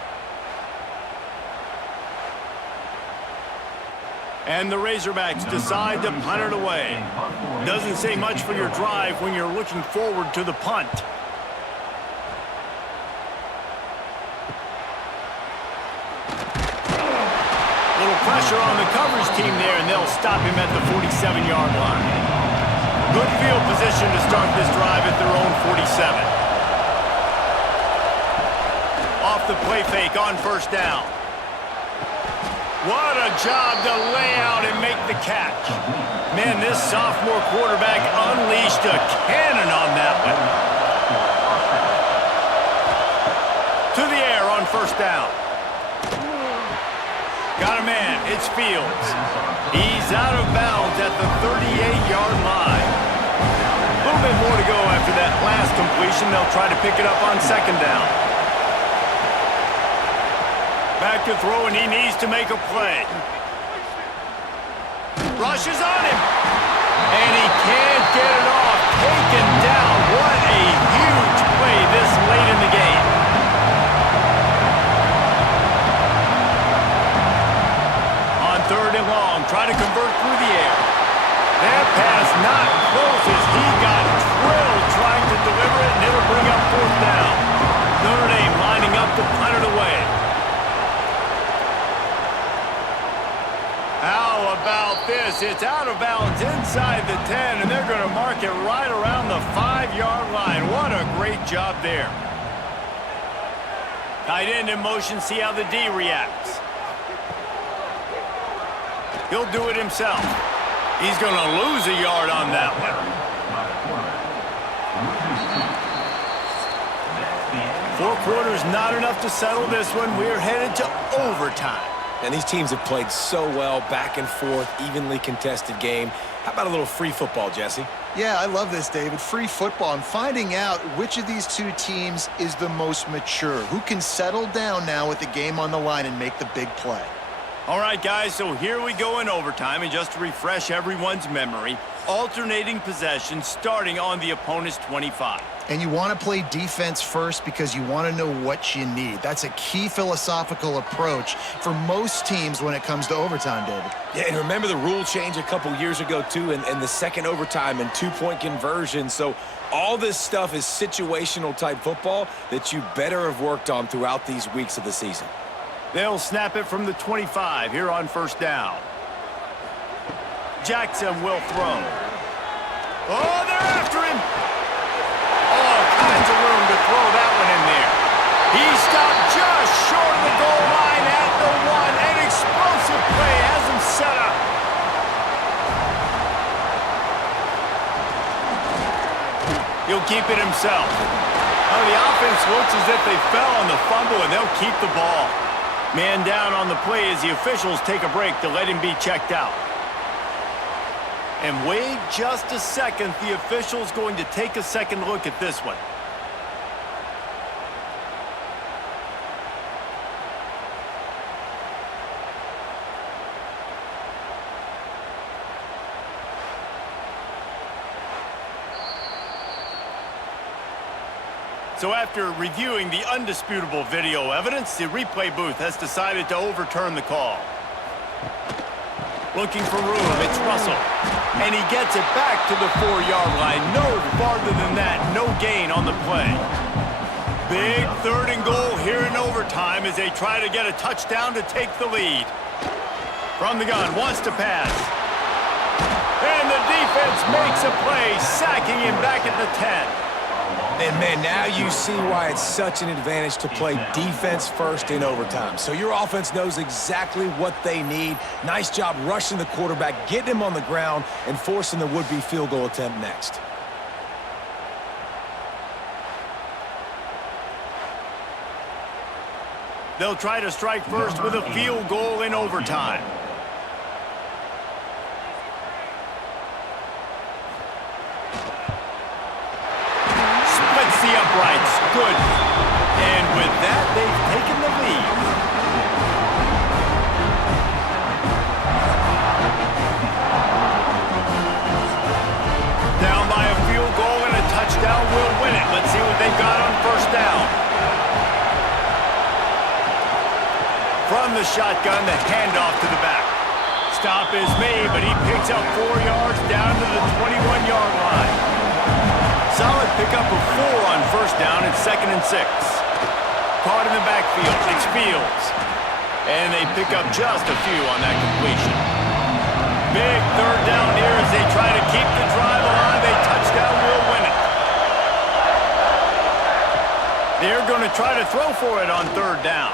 And the Razorbacks decide to punt it away. Doesn't say much for your drive when you're looking forward to the punt. Little pressure on the coverage team there, and they'll stop him at the 47-yard line. Good field position to start this drive at their own 47. Off the play fake on 1st down. What a job to lay out and make the catch. Man, this sophomore quarterback unleashed a cannon on that one. To the air on 1st down. Got a man, it's Fields. He's out of bounds at the 38-yard line. A little bit more to go after that last completion. They'll try to pick it up on 2nd down. Back to throw, and he needs to make a play. Rushes on him. And he can't get it off. Taken down. What a huge play this late in the game. On 3rd and long, try to convert through the air. That pass not close as he got drilled trying to deliver it, and it'll bring up 4th down. Notre Dame lining up to punt it away. How about this? It's out of bounds inside the 10, and they're going to mark it right around the 5-yard line. What a great job there. Tight end in motion, see how the D reacts. He'll do it himself. He's going to lose a yard on that one. 4 quarters, not enough to settle this one. We're headed to overtime. And these teams have played so well, back and forth, evenly contested game. How about a little free football, Jesse? Yeah, I love this, David. Free football. I'm finding out which of these two teams is the most mature, who can settle down now with the game on the line and make the big play. All right, guys, so here we go in overtime, and just to refresh everyone's memory, alternating possession starting on the opponent's 25. And you want to play defense first because you want to know what you need. That's a key philosophical approach for most teams when it comes to overtime, David. Yeah, and remember the rule change a couple years ago, too, and the second overtime and 2-point conversion. So all this stuff is situational type football that you better have worked on throughout these weeks of the season. They'll snap it from the 25 here on 1st down. Jackson will throw. Oh, they're after him. All kinds of room to throw that one in there. He stopped just short of the goal line at the 1. An explosive play has him set up. He'll keep it himself. Oh, the offense looks as if they fell on the fumble, and they'll keep the ball. Man down on the play as the officials take a break to let him be checked out. And wait just a second. The official's going to take a second look at this one. So after reviewing the undisputable video evidence, the replay booth has decided to overturn the call. Looking for room, it's Russell. And he gets it back to the 4-yard line. No farther than that, no gain on the play. Big 3rd and goal here in overtime as they try to get a touchdown to take the lead. From the gun, wants to pass. And the defense makes a play, sacking him back at the 10. And, man, now you see why it's such an advantage to play defense first in overtime. So your offense knows exactly what they need. Nice job rushing the quarterback, getting him on the ground, and forcing the would-be field goal attempt next. They'll try to strike first with a field goal in overtime. The uprights, good. And with that, they've taken the lead. Down by a field goal and a touchdown will win it. Let's see what they've got on first down. From the shotgun, the handoff to the back. Stop is made, but he picks up 4 yards down to the 21-yard line. Solid pickup of 4 on first down and 2nd and 6. Caught in the backfield, it's Fields. And they pick up just a few on that completion. Big 3rd down here as they try to keep the drive alive. A touchdown will win it. They're going to try to throw for it on 3rd down.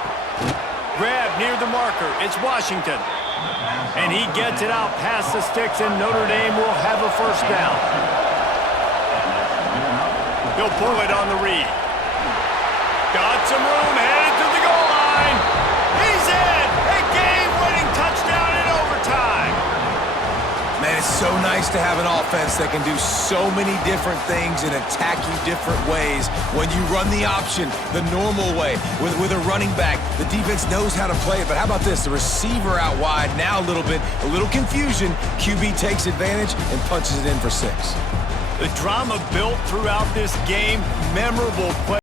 Grab near the marker, it's Washington. And he gets it out past the sticks, and Notre Dame will have a first down. He'll pull it on the read. Got some room, headed to the goal line. He's in! A game-winning touchdown in overtime. Man, it's so nice to have an offense that can do so many different things and attack you different ways. When you run the option the normal way with a running back, the defense knows how to play it. But how about this? The receiver out wide, now a little confusion. QB takes advantage and punches it in for 6. The drama built throughout this game, memorable play.